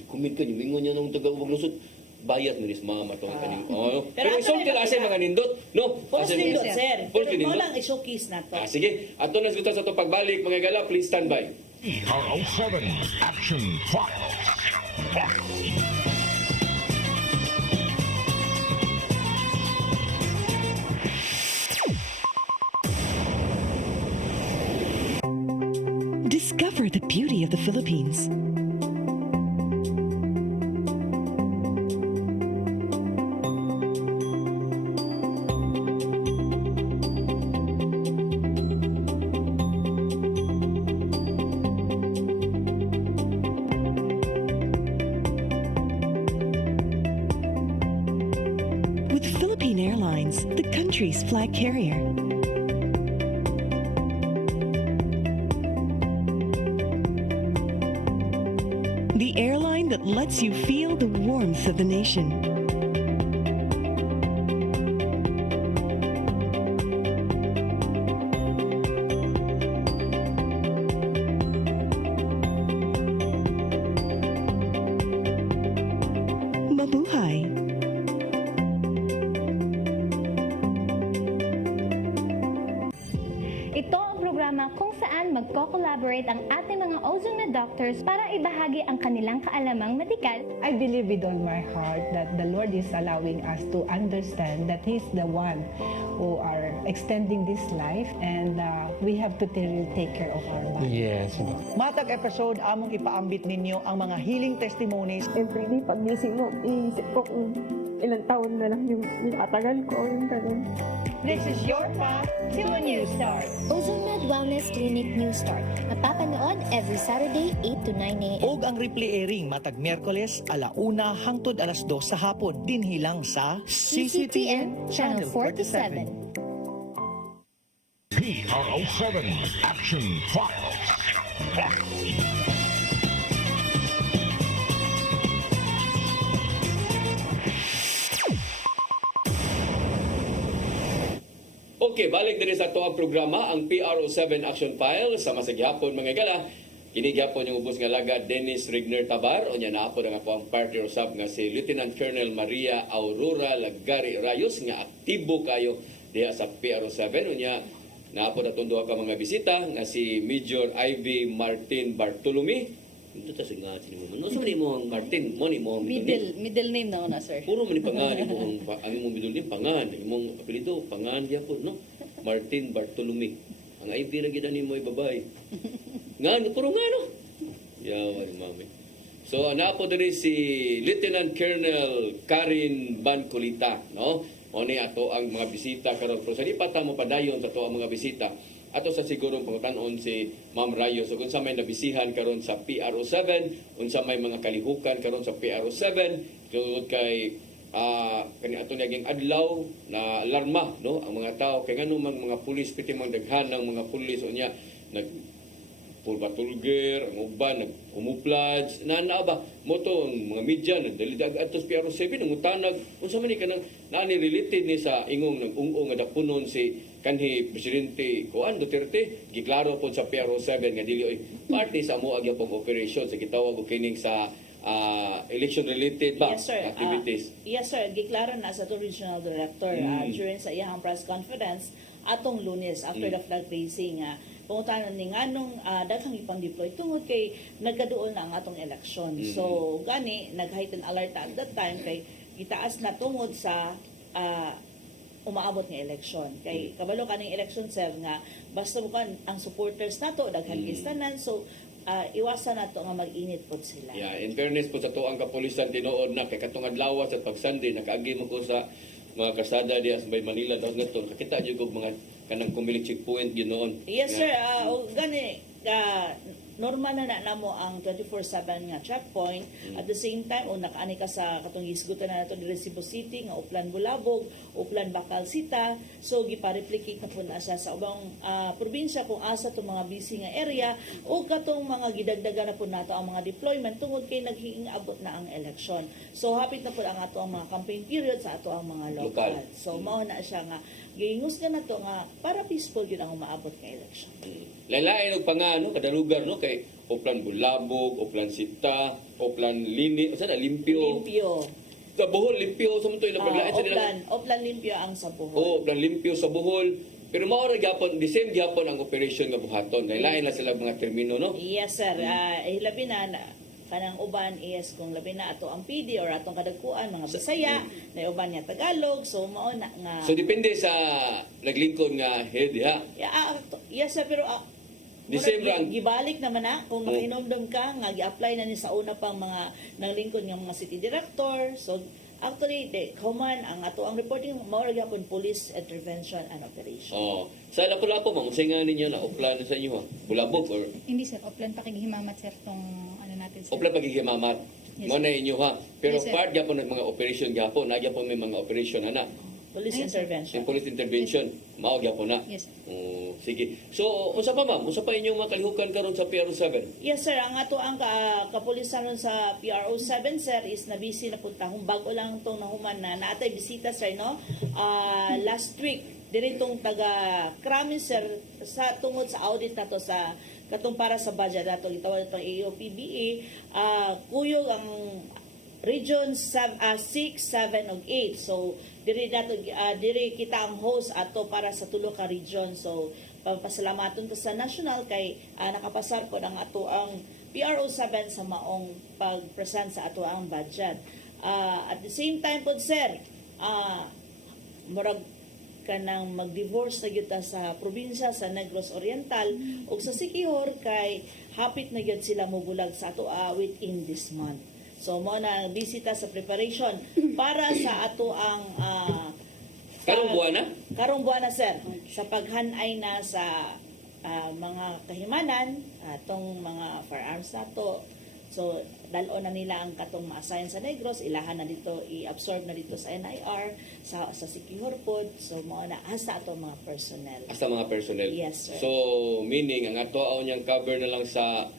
recommend ka niyo, maingon niya nung taga-ubag lusot, bayat mo ni sa mama to. Pero ato isang na tilase ipakita. mga nindot, no? Post Asa- nindot, sir. Post Pero mo nindot? lang i-showcase na to. Sige, ato na sa to pagbalik, mga gala, please stand by. PRO7 Action Files. Discover the beauty of the Philippines. With Philippine Airlines, the country's flag carrier. The airline that lets you feel the warmth of the nation. Mabuhay! Ito ang programa kung saan magko-collaborate ang ating mga ozone na doctors para ibahagi ang kanilang kaalamang medikal. I believe with all my heart that the Lord is allowing us to understand that He's the one who are extending this life and we have to really take care of our body. Yes. Matag episode, among ipaambit ninyo ang mga healing testimonies. Every day, pag gising mo, iisip ko kung ilang taon na lang yung itatagal ko, yung ganun. This is your path to a new start. OzoneMed Wellness Clinic New Start. Mapapanood every Saturday, 8 to 9 a.m. Og ang replay airing matag Miyerkules, 1:00 hangtod 2:00 sa hapon. Dinhilang sa CCTN Channel 47. PRO7 Action Files. Okay, balik din sa ato ang programa, ang PRO7 Action File sa masagyapon mga gala. Kini gyapon yung ubos nga laga Dennis Rigner Tabar o nya naapod ang ako ang party usab nga si Lieutenant Colonel Maria Aurora Lagari Rayos nga aktibo kayo diha sa PRO7 o nya naapod atong duha ka mga bisita nga si Major Ivy Martin Bartolome. Ito ta nga sino mo. No sa mo Martin, mo ni mo Middle name na na, sir. puro man ni pangan imong ang imong middle name pangan, imong apelyido pangan gyapon no. Martin Bartolome. Ang Ivy ra gid ani mo babae. Nga, puro nga, no? Yawan, mami. So, naapo diri si Lieutenant Colonel Karin Bancolita, no? O ni ato ang mga bisita karon. Pero sa di pa mo padayon sa ato ang mga bisita. Ato sa sigurong pangutanon si Ma'am Rayo. So, kung sa may nabisihan karon sa PRO7, kung sa may mga kalihukan karon sa PRO7, tungod kay kani ato naging adlaw na alarma, no? Ang mga tao, kay ngano man mga pulis, piti mang daghan ng mga pulis, o niya, pulbatulger, ang uban, nagkumuplads, naa ba? Moto, mga media, nagdalidag atos PRO7, nangutanag, unsa man ni kanang naani related ni sa ingong nag-ung-ung nga dapunon si kanhi Presidente Juan Duterte, giklaro po sa PRO7 nga dili oy parte sa mo agyapong operation sa gitawag og kining sa election-related ba Yes, sir. activities? Yes, sir. Giklaro na sa to regional director during sa iyang press conference atong Lunes after the flag raising. Pangutanon ni nganong daghang ipang-deploy tungod kay nagkaduol na ang atong election. So gani nag-heighten alert at that time kay gitaas na tungod sa umaabot nga election. Kay kabalo kaning election sir nga basta bukan ang supporters nato daghan kistanan so iwasan nato nga mag-init pod sila. Yeah, in fairness po sa tuang kapulisan tinuod na kay katong adlaw sa pag-Sunday nakaagi mo ko sa mga kasada diya sa Bay Manila daw ngadto nakita jud og mga kanang kumili checkpoint ginoon. Yes sir, o gani normal na namo ang 24/7 nga checkpoint. At the same time, o nakaani ka sa katong gisgutan na nato diri Cebu City nga Uplan Bulabog, Uplan Bacalcita, so gipa-replicate na po na siya sa ubang probinsya kung asa to mga busy nga area o katong mga gidagdagan na po nato ang mga deployment tungod kay naghiingabot na ang election. So hapit na po ang ato ang mga campaign period sa ato ang mga local. So mao na siya nga giingos nga nato nga para peaceful yun ang umaabot nga election. Lain-lain og pangano kada lugar no kay Uplan Bulabog, Uplan Sita, Uplan Lini, sa Limpyo. Limpyo. Sa Bohol Limpyo sa muntoy lang paglain sa nila. Uplan Limpyo ang sa Bohol. Oo, Uplan Limpyo sa Bohol. Pero mao ra gyapon, the same gyapon ang operation nga buhaton. Lain na sila mga termino no. Yes sir, labi na kanang uban is kung labi na ato ang PD or atong kadagkuan mga Bisaya, na uban niya Tagalog, so mao na nga. So depende sa naglingkod nga head ha. Yes sir, pero December ang gibalik naman na kung makinomdom ka nga gi-apply na ni sa una pang mga nanglingkod nga mga city director. So actually human ang ato ang reporting mao ra gyapon police intervention and operation. Oh, sa Lapu-Lapu mangusay nga ninyo na uplan sa inyo ha. Bulabog or Hindi sir, Oplan pakigihimamat sir tong ano natin sir. uplan paghihimamat. Yes, Mo na inyo ha. Pero Yes, sir. part gyapon ng mga operation gyapon, na gyapon may mga operation ana. Police Yes, sir. intervention. Yung police intervention, mao gyapon na. Yes. Sige. So, unsa pa ma'am? Unsa pa inyong mga kalihukan karon sa PRO7? Yes sir, ang ato ang kapulisan ron sa PRO7 sir is na busy na punta. Kung bago lang itong nahuman na naatay bisita sir no. Last week diri tong taga Kramis sir sa tungod sa audit nato sa katong para sa budget nato gitawag itong AOPBA kuyog ang Region 6, 7 ug 8. So diri nato diri kita ang host ato para sa tulo ka region. So pasalamaton ko sa national kay nakapasar po ang ato ang PRO7 sa maong pag-present sa ato ang budget. At the same time po sir, murag kanang mag-divorce na gyud ta sa probinsya sa Negros Oriental ug sa Siquijor kay hapit na gyud sila mobulag sa ato within this month. So mo na bisita sa preparation para sa ato ang Karong buwan na? Karong buwan na sir sa paghanay na sa mga kahimanan atong mga firearms nato. So dalo na nila ang katong ma-assign sa Negros, ilahan na dito, i-absorb na dito sa NIR, sa Siquijor pod. So mo na hasta ato mga personnel. Hasta mga personnel. Yes, sir. So, meaning, ang ato niyang cover na lang sa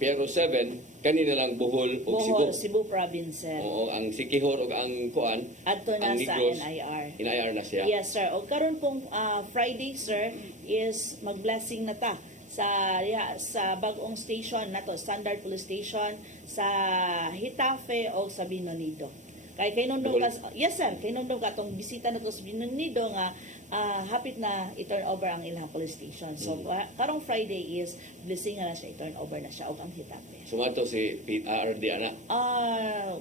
PRO7, kanina lang Bohol o Cebu. Bohol, Cebu province sir. Oo, ang Siquijor o ang Kuan, Adto na ang sa Negros, NIR. NIR na siya. Yes, sir. O karon pong Friday, sir, is mag-blessing na ta sa bagong station nato, Standard Police Station sa Hitafe o sa Binonido. Kay nondong ka, yes sir, kay nondong ka tong bisita nato sa Binonido nga hapit na i-turn over ang ilang police station. So karong Friday is blessing na siya, i-turn over na siya og ang Hitafe. Sumato si PRD ana.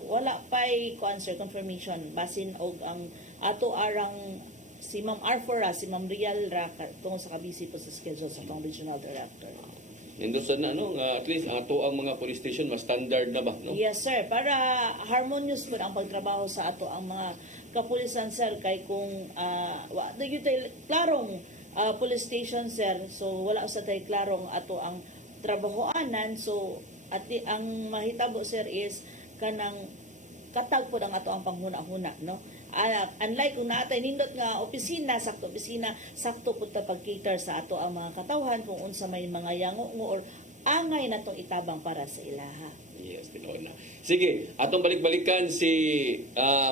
Wala pa'y answer confirmation basin og ang ato arang si Ma'am Arfora, si Ma'am Rial Ra tungod sa kabisi po sa schedule sa tong regional director. Nendosan na at least ang ato ang mga police station mas standard na ba, no? Yes sir, para harmonious po ang pagtrabaho sa ato ang mga kapulisan sir kay kung do you klarong police station sir, so wala sa tay klarong ato ang trabahoanan, so at ang mahitabo sir is kanang katag po ang ato ang panghuna-huna, no? Unlike kung naatay nindot nga opisina, sakto po ta pag-cater sa ato ang mga katawhan kung unsa may mga yango or angay na itong itabang para sa ilaha. Yes, tinood na. Sige, atong balik-balikan si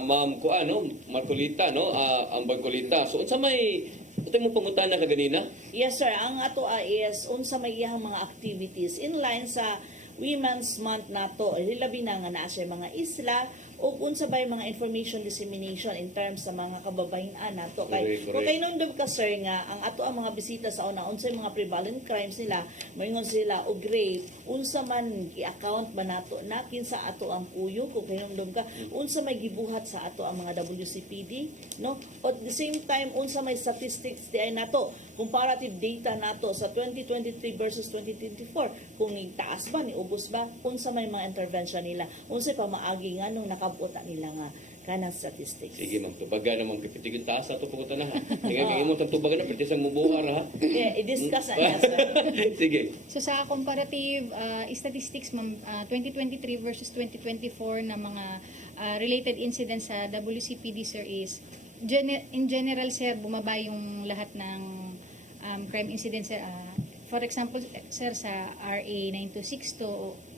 Ma'am Kuan, no? Marcolita, no? Ang Marcolita. So, unsa may ito mo pangutan na kaganina? Yes sir, ang ato is unsa may iyang mga activities in line sa Women's Month nato, labi na nga naa siya mga isla o unsa bay mga information dissemination in terms sa mga kababayan nato kay Correct. kung kay nung ka sir nga ang ato ang mga bisita sa una unsay mga prevalent crimes nila moingon sila og rape unsa man i-account ba nato na kinsa ato ang puyo kung kay nung ka unsa may gibuhat sa ato ang mga WCPD no at the same time unsa may statistics di ay nato comparative data nato sa 2023 versus 2024 kung ni taas ba ni ubos ba unsa may mga intervention nila unsay pamaagi nga nung nakabuta nila nga kanang statistics. Sige, ma'am. Tubagan naman kipitigil taas sa ito punta na ha. Tingnan kay imo tang tubagan na pwede sang mubuhar ha. Yeah, i-discuss na niya, sir. Sige. So sa comparative statistics, ma'am, 2023 versus 2024 na mga related incidents sa WCPD, sir, is in general, sir, bumaba yung lahat ng crime incidents, sir. For example, sir, sa RA 9262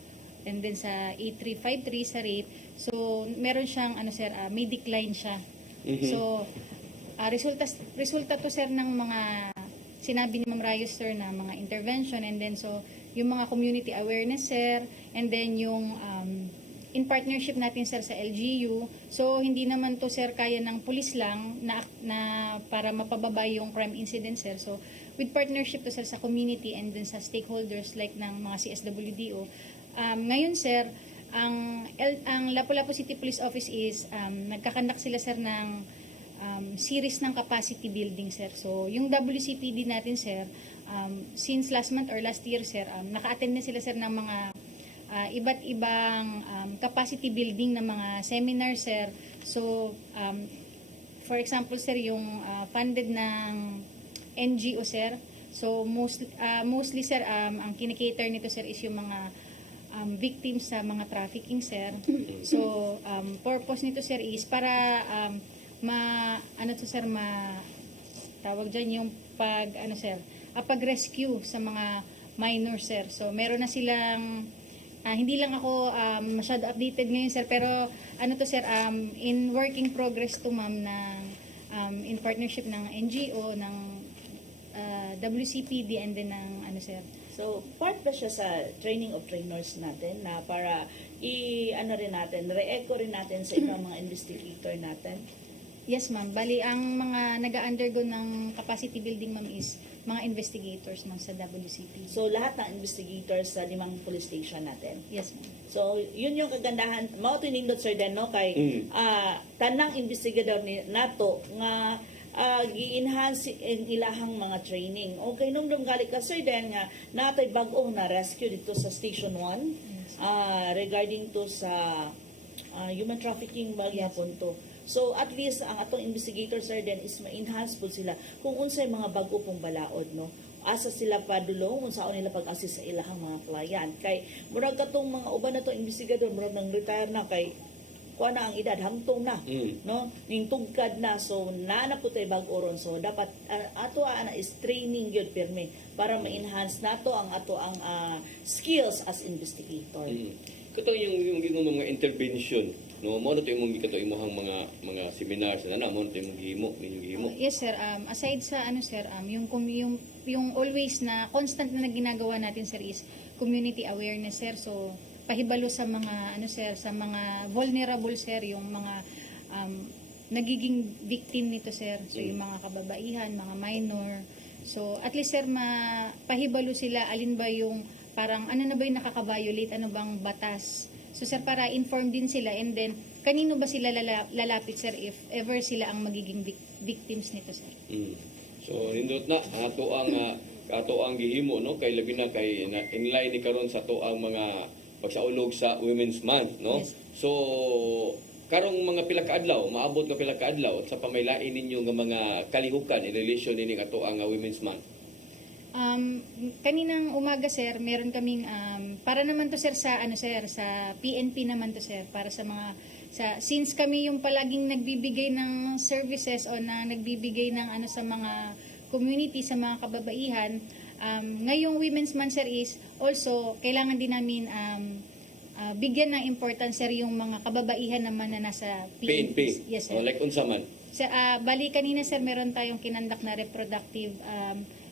and then sa 8353 sa rate, so meron siyang sir, may decline siya. So resulta to sir ng mga sinabi ni Ma'am Rayos sir na mga intervention, and then so yung mga community awareness sir, and then yung in partnership natin sir sa LGU. So hindi naman to sir kaya ng pulis lang na para mapababa yung crime incident sir. So with partnership to sir sa community and then sa stakeholders like ng mga CSWDO. Ngayon sir, ang Lapu-Lapu City Police Office is nagkakandak sila sir ng series ng capacity building sir. So yung WCPD natin sir, since last month or last year sir, naka-attend na sila sir ng mga iba't ibang capacity building na mga seminar sir. So for example sir, yung funded ng NGO sir. So mostly sir, ang kinikater nito sir is yung mga victims sa mga trafficking sir. So purpose nito sir is para tawag dyan yung pag-rescue sa mga minors sir. So meron na silang hindi lang ako masyado updated ngayon sir, pero to sir, in working progress to ma'am ng in partnership ng NGO, ng WCPD, and then ng sir. So, part ba siya sa training of trainers natin na para re-echo rin natin sa ibang mga investigator natin? Yes, ma'am. Bali, ang mga nag-undergo ng capacity building, ma'am, is mga investigators, ma'am, sa WCP. So, lahat ng investigators sa 5 police station natin? Yes, ma'am. So, yun yung kagandahan. Mao to nindot, sir, den, no? Kay tanang investigador nato nga gi-enhance in ilahang mga training. Okay, nung gali ka sir den nga natay bag-ong na rescue dito sa Station 1 regarding to sa human trafficking magyapon to. So at least ang atong investigator sir den is ma-enhance po sila kung unsay mga bag-o pong balaod no. Asa sila padulong unsaon nila pag-assist sa ilahang mga client. Kay murag katong mga uban na to investigador murag nang retire na kay kuha na ang edad, hamtong na, no? Ning tugkad na, so na po tayo bag-oron. So dapat ato is training yun pirmi para ma-enhance nato ang ato ang skills as investigator. Kato yung mga intervention, no? Mo na to yung kato imong mga seminars na mo na to yung gihimo. Yes sir, aside sa sir, yung always na constant na ginagawa natin sir is community awareness sir. So pahibalo sa mga sir, sa mga vulnerable sir, yung mga nagiging victim nito sir. So yung mga kababaihan, mga minor. So at least sir pahibalo sila alin ba yung parang na ba yung nakaka-violate, ano bang batas. So sir, para inform din sila, and then kanino ba sila lalapit sir if ever sila ang magiging victims nito sir. So nindot na ato ang gihimo no kay labi na kay inline ni karon sa to ang mga pagsaulog sa Women's Month, no? Yes. So, karong mga pila ka adlaw, maabot nga pila ka adlaw sa pamailain ninyo nga mga kalihukan in relation nini ato ang Women's Month. Kaninang umaga sir, meron kaming para naman to sir sa sa PNP naman to sir, para sa mga since kami yung palaging nagbibigay ng services o na nagbibigay ng sa mga community, sa mga kababaihan. Ngayong Women's Month sir is also kailangan din namin bigyan ng importance sir yung mga kababaihan naman na nasa PNP. Yes sir. Like unsa man? Bali kanina sir meron tayong kinandak na reproductive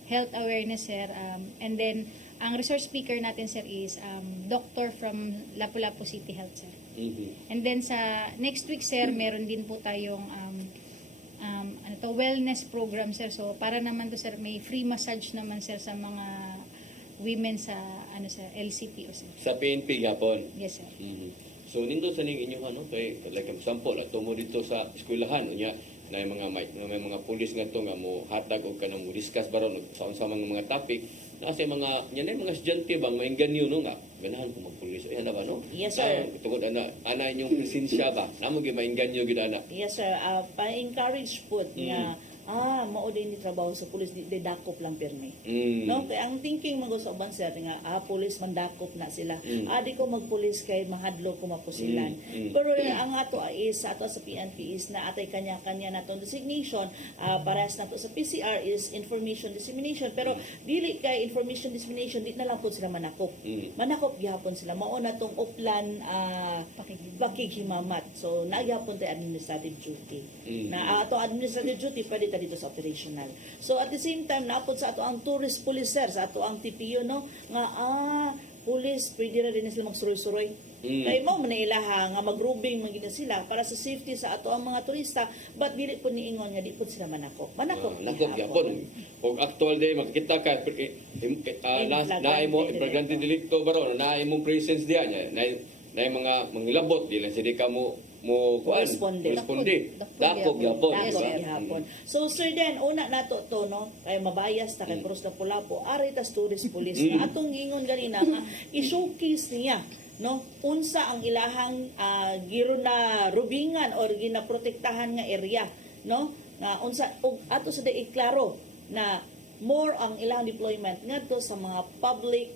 health awareness sir, and then ang resource speaker natin, sir, is doctor from Lapu-Lapu City Health, sir. And then sa next week, sir, meron din po tayong wellness program, sir. So para naman to, sir, may free massage naman, sir, sa mga women sa sa LCP, sir. Sa PNP gapon. Yes, sir. So nindo sa ning inyong kay like example ato mo dito sa eskwelahan unya na may mga pulis nga to nga mo hatag og kanang mo discuss baron sa unsa mga topic na sa mga mga estudyante bang mainganyo no nga ganahan ko magpulis ay ana ba no. Yes, sir. Tungod ana inyong presensya ba namo gyud mainganyo gyud ana. Yes, sir. Pa-encourage po nga mao din ni trabaho sa pulis di dakop lang pirmi. No, kaya ang thinking mo sa uban sir nga pulis man dakop na sila. Di ko magpulis kay mahadlo ko mapusilan. Pero ang ato is sa PNP is na atay kanya-kanya natong designation parehas nato sa PCR is information dissemination pero dili kay information dissemination di na lang po sila manakop. Manakop gihapon sila mao na tong uplan pakighimamat. So nagyapon tay administrative duty. Na ato administrative duty pwede dito sa operational. So at the same time naapod sa ato ang tourist police sir, sa ato ang TPO no nga police pwede ra din sila magsuroy-suroy. Kay mo man ilaha nga magrubing man gid sila para sa safety sa ato ang mga turista but dili po niingon nga di po sila manakop. Manakop gyapon. Og actual day makita ka na imo impregnante delicto baron na imong presence diya na mga manglabot dili sa di ka mo responde dako gyapon. So sir then una nato to no kay mabayas ta kay Puros Lapu-Lapu ari tas tourist police na atong gingon ganina nga i-showcase niya no unsa ang ilahang giro na rubingan or ginaprotektahan nga area no nga unsa og ato sa iklaro na more ang ilang deployment ngadto sa mga public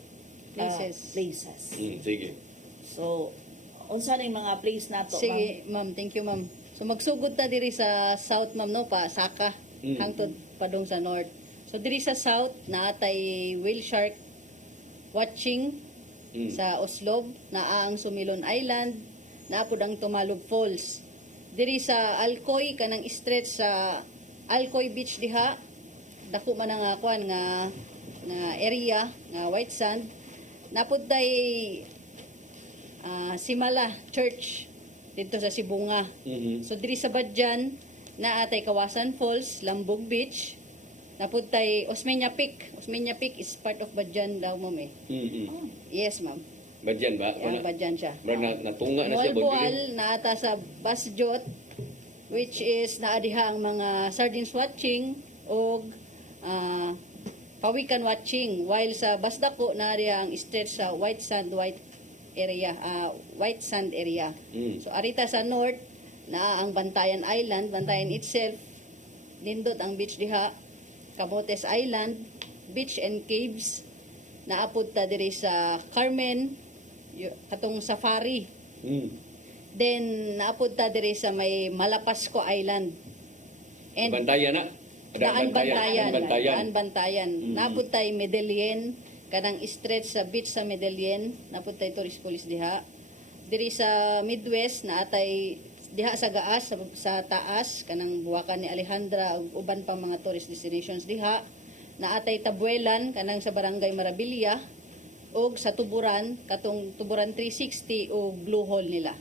places. Sige. So unsa ning mga place nato? Sige, ma'am. Thank you, ma'am. So magsugod ta diri sa south, ma'am, no, pa Saka hangtod padung sa north. So diri sa south naatay whale shark watching sa Oslob, naa ang Sumilon Island, naapod ang Tumalog Falls. Diri sa Alcoy kanang stretch sa Alcoy Beach diha, dako man nga kuan nga area nga white sand. Napod tay Simala Church dito sa Sibunga. So diri sa Badjan naatay Kawasan Falls, Lambog Beach. Napud tay Osmeña Peak. Osmeña Peak is part of Badjan daw, ma'am eh. Yes, ma'am. Badyan ba? Badjan siya. Natunga na siya Bual naata sa Basjot which is naadiha ang mga sardines watching o pawikan watching while sa Basdako naadiha ang stretch sa white sand area. So arita sa north na ang Bantayan Island, Bantayan itself, nindot ang beach diha, Camotes Island, Beach and Caves, naapod ta diri sa Carmen, katong safari. Then naapod ta diri sa may Malapasco Island. And Bantayan na. Daan Bantayan. Naapod tay Medellin, kanang stretch sa beach sa Medellin, napud tay tourist police diha. Diri sa Midwest naatay diha sa Gaas sa taas kanang buwakan ni Alejandra ug uban pang mga tourist destinations diha. Naatay Tabuelan kanang sa Barangay Marabilia ug sa Tuburan katong Tuburan 360 ug Blue Hole nila.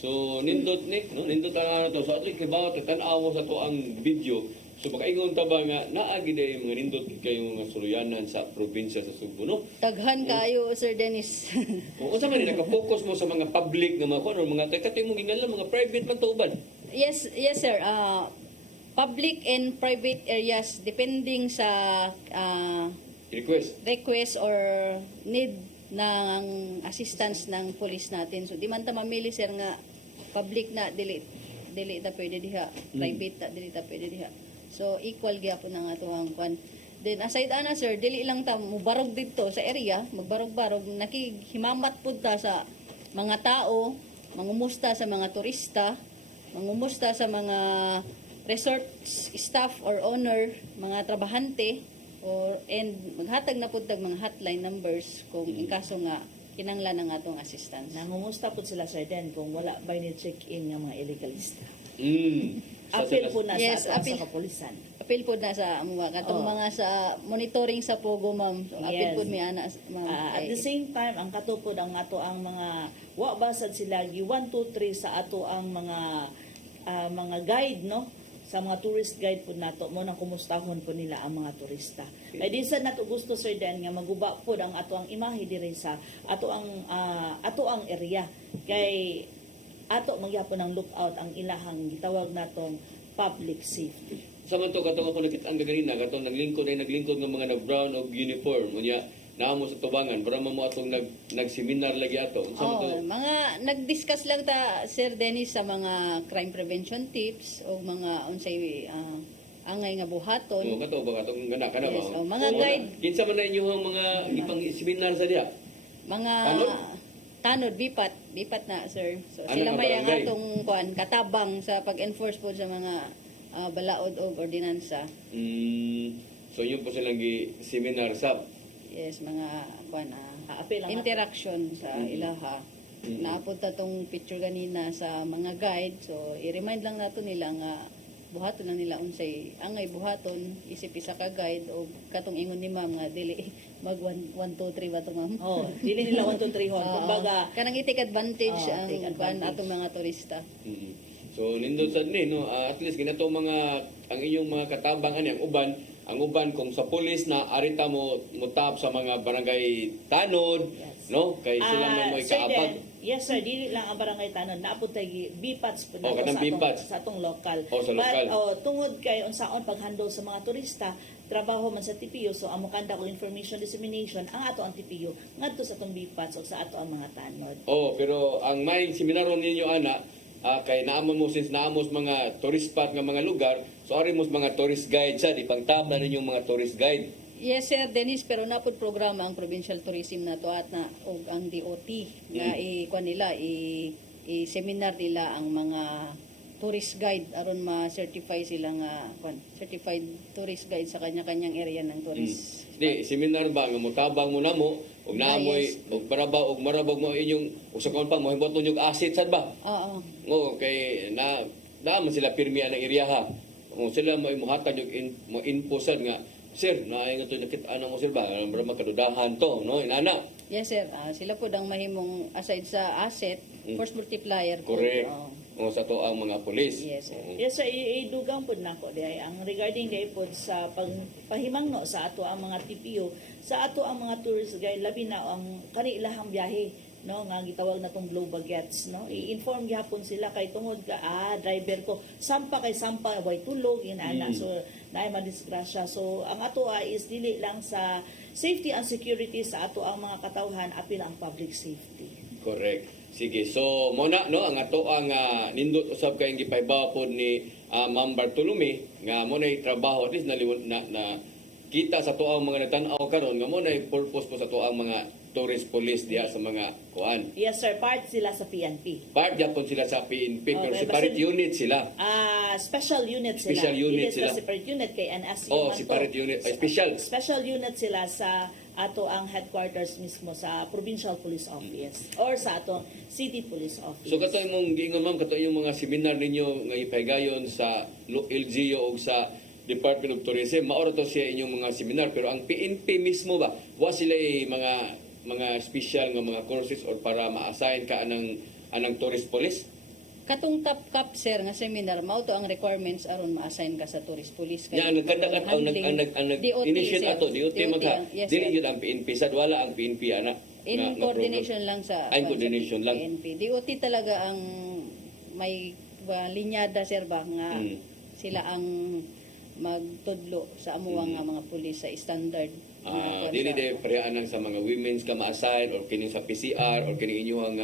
So nindot to so at least kibaw tan-aw sa to ang video. So makaingon ta ba nga naagi day mga nindot kayo nga suluyanan sa probinsya sa Subo no? Daghan kayo Sir Dennis. Kung unsa man naka-focus mo sa mga public nga mga mga kay mo gingalan mga private man to uban. Yes sir. Public and private areas depending sa request or need ng assistance ng police natin. So di man ta mamili sir nga public na dili ta pwede diha, private ta dili ta pwede diha. So equal gyapon ang atong kwan. Then aside ana sir, dili lang ta mubarog dito sa area, magbarog-barog nakihimamat pud ta sa mga tao, mangumusta sa mga turista, mangumusta sa mga resort staff or owner, mga trabahante and maghatag na pud tag mga hotline numbers kung in kaso nga kinanglan ang atong assistance. Nangumusta po sila sir den kung wala ba ni check-in ng mga illegalista. Apil po na sa kapulisan. apil po na sa mga katong mga sa monitoring sa Pogo, ma'am. So, apil Yes. po mi ana, ma'am. At the same time, ang katupod ang ato ang mga wa basad sila gi 1 2 3 sa ato ang mga guide, no, sa mga tourist guide po nato mo nang kumustahon po nila ang mga turista. Kay di sa nato gusto, Sir Dan, nga maguba po ang ato ang imahe diri sa ato ang area. Kay ato magyapon ng lookout ang ilahang gitawag natong public safety. Sa man to katong ako nakita ang gaganina katong naglingkod ng mga nag-brown og uniform unya naamo sa tubangan para mo atong nag-seminar lagi ato. Unsa man to? Mga nag-discuss lang ta, Sir Dennis, sa mga crime prevention tips o mga unsay angay nga buhaton. O kato ba katong gana kana ba? Yes, mga guide. Kinsa man na inyong mga ipang-seminar sa diha? Mga tanod, bipat na, sir. So, Ano sila nga may ang barangay? atong katabang sa pag-enforce po sa mga balaod o ordinansa. So yun po silang seminar sa Yes, mga Apil ang interaction sa ilaha. Naapod ta tong picture ganina sa mga guide. So, i-remind lang nato nila nga buhaton lang nila unsay angay buhaton isip isa ka guide o katong ingon ni ma'am nga dili mag 1 2 3 ba to, ma'am? Oh, dili nila 1 2 3 hon. Kumbaga, kanang i-take advantage ang take advantage. atong mga turista. So nindot sad ni no, at least ginato mga ang inyong mga katabang ani ang uban kung sa pulis na arita mo tap sa mga barangay tanod, no? Kay sila man mo Sir ikaabag. Dan, yes sir, dili lang ang barangay tanon naapod tay BPATS po Oh, kanang BPATS. sa atong lokal. Oh, sa lokal. But tungod kay unsaon paghandle sa mga turista, trabaho man sa TPU, so amo kanda ko information dissemination ang ato ang TPU ngadto sa atong BPATS o sa ato ang mga tanod. Oh, pero ang may seminaron ninyo ana kay naamon mo since naamos mga tourist spot nga mga lugar, so ari mo mga tourist guide sa ipangtabla ninyong mga tourist guide. Yes, Sir Dennis, pero napod programa ang Provincial Tourism na to at na og ang DOT nga i-kuan nila i-seminar nila ang mga tourist guide aron ma-certify sila nga certified tourist guide sa kanya-kanyang area ng tourist. Di seminar ba nga motabang mo namo og naamoy og marabaw mo inyong ug sa kon pa mo hibot yung asset sad ba? Oo. Oo, kay na man sila pirmi ang area ha. Kung sila mo imuhatag yung info sad nga sir, naay nga to nakita mo sir ba? Para makadudahan to, no? Inana. Yes, sir. Sila po ang mahimong aside sa asset, force multiplier po. Correct. O sa to ang mga pulis. Yes, sir. Yes sir, idugang po nako diay ang regarding day po sa pagpahimangno sa ato ang mga TPU, sa ato ang mga tourist guide labi na ang kanilahang biyahe, no, nga gitawag na tong global gets, no, i-inform gyapon sila kay tungod ka driver ko sampa way tulog inana, so naay madisgrasya. So ang ato is dili lang sa safety and security sa ato ang mga katawhan, apil ang public safety. Correct. Sige, so muna no ang ato ang nindot usab kay gipaybaw pod ni Ma'am Bartolome nga mo nay trabaho at least na kita sa to ang mga natan-aw karon nga mo nay purpose po sa to ang mga tourist police diha sa mga kuan. Yes sir, part sila sa PNP. Part gyapon sila sa PNP pero Okay, separate basta- unit sila. Special unit sila. Special unit Dili sila. Separate unit kay NSU. Oh, man to. separate unit, special. Special unit sila sa ato ang headquarters mismo sa Provincial Police Office or sa ato City Police Office. So kato imong giingon ma'am kato yung mga seminar ninyo nga ipahigayon sa LGU o sa Department of Tourism, maoro to siya inyong mga seminar pero ang PNP mismo ba wa sila mga special nga mga courses or para ma-assign ka anang tourist police? Katong top cap, sir, nga seminar, mao to ang requirements aron ma-assign ka sa tourist police. Ya nagkandakan ang initiate ato DOT magha yes, dili sir. yun ang PNP sad wala ang PNP ana. In coordination lang sa In coordination lang. PNP. DOT talaga ang may linyada, sir, ba nga sila ang magtudlo sa amuwang nga mga pulis sa standard. Dili de preanang sa mga women's ka ma-assign or kini sa PCR or kini inyong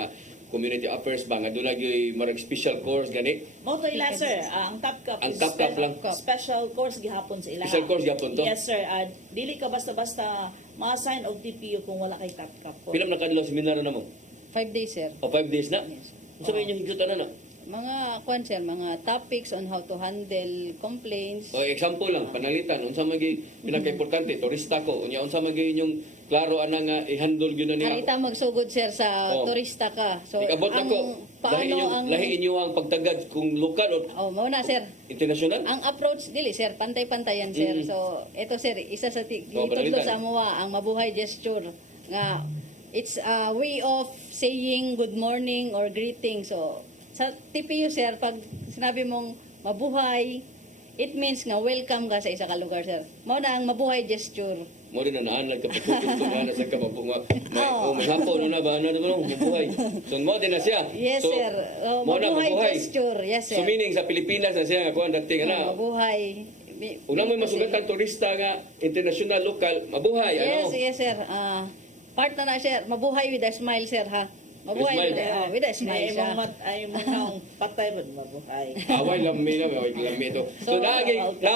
community affairs ba nga dunay gyud marag special course gani. Mo to ila sir, ang top cap Ang is top cap lang. special course gihapon sa ila. Special course gihapon to? Yes sir, dili ka basta-basta ma-assign og TPU kung wala kay top cap po. Pila na kadlaw seminar na mo? 5 days, sir. O 5 days na? Yes. Unsa may inyong higutan na? Mga sir, mga topics on how to handle complaints. O example lang, pananglitan, unsa magi pinaka-importante, turista ko, unya unsa magi inyong klaro ana nga i-handle gyud na niya. Harita magsugod, sir, sa Oh. turista ka. So Ikabot na ko. paano ang Lahi inyo ang pagtagad kung lokal o mao na, sir. international? Ang approach dili sir, pantay-pantayan sir. So ito sir, isa sa gitudlo balalitan. sa amuha ang mabuhay gesture nga it's a way of saying good morning or greeting. So sa TPU sir, pag sinabi mong mabuhay, it means nga welcome ka sa isa ka lugar sir. Mao na ang mabuhay gesture. Mo din na naanan ka pagkukot ko na sa kapapunga. May hapon na ba? Ano naman? Mabuhay. So, mo din na siya. Yes So, sir. mo na Mabuhay gesture. Yes sir. So, meaning sa Pilipinas na siya, kung dating na. Mabuhay. Una mo masugatan turista nga, international, local, mabuhay. Yes, ano? yes sir. Part na sir. Mabuhay with a smile sir ha. Mabuhay Smile. with a smile siya. Ay mo nang patay mo mabuhay. Away lami na, away lami ito. So,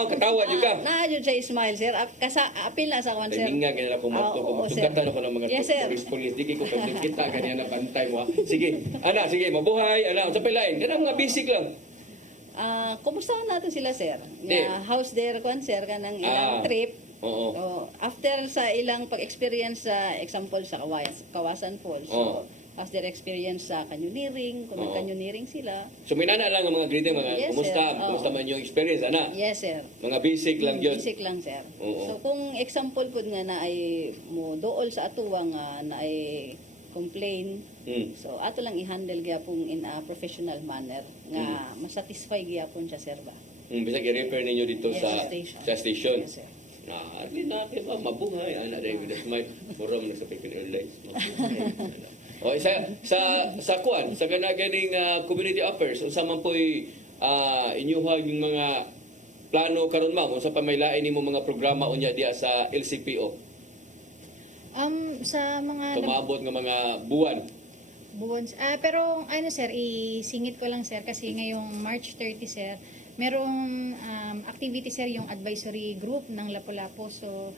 katawa juga. Naadyo siya smile sir. Apil na sa kwan sir. Timinga ganyan ako mato ko. Oo, sir. Sugatan ako ng mga Yes, sir. police. Di ko kita ganyan na bantay mo. Sige, ana, sige, mabuhay. Ana, sa pilain. Ganang mga basic lang. Kumusta natin sila sir? Di. House their kwan sir kanang ilang trip. Oo. After sa ilang pag-experience sa example sa Kawasan Falls. Oo. As their experience sa canyoneering, kung nag-canyoneering sila. So, minana lang ang mga greeting, mga Yes, kumusta? sir. Oo. Kumusta man yung experience, ana? Yes, sir. Mga basic lang yun. Basic lang, sir. Oo. So, kung example ko nga na ay mo dool sa atuwa nga na ay complain, so ato lang i-handle gyapon in a professional manner nga masatisfy gyapon siya, sir ba? Bisag i-refer ninyo dito Yes, sa station. sa station. Yes, sir. Natin ba, mabuhay. Ana, dahil with a smile. Forum na sa Philippine Airlines. Mabuhay. O, sa kuan, sa ganaganing community affairs, unsa man po'y inyuha yung mga plano karon ma'am, unsa pa may lain nimo mga programa unya diya sa LCPO? Sa mga Maabot nga mga buwan. buwan. Pero ano sir, isingit ko lang sir kasi ngayong March 30 sir, merong activity sir yung advisory group ng Lapu-Lapu. So,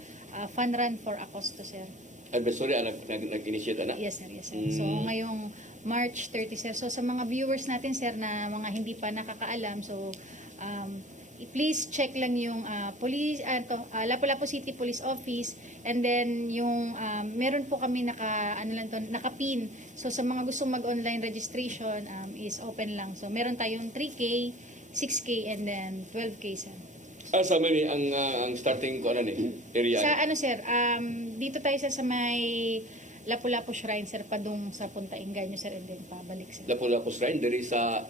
fun run for Acosto sir. Advisory, nag-initiate na? Yes sir, yes sir. So, ngayong March 30 sir. So, sa mga viewers natin sir na mga hindi pa nakakaalam, so, please check lang yung Lapu-Lapu City Police Office, and then yung meron po kami nakapin. So sa mga gustong mag-online registration is open lang. So meron tayong 3K, 6K, and then 12K sir. Sa may ang starting ko area. Sa ano sir, dito tayo sa may Lapu-Lapu Shrine sir, padung sa Punta Inganyo sir, and then pabalik sir. Lapu-Lapu Shrine diri sa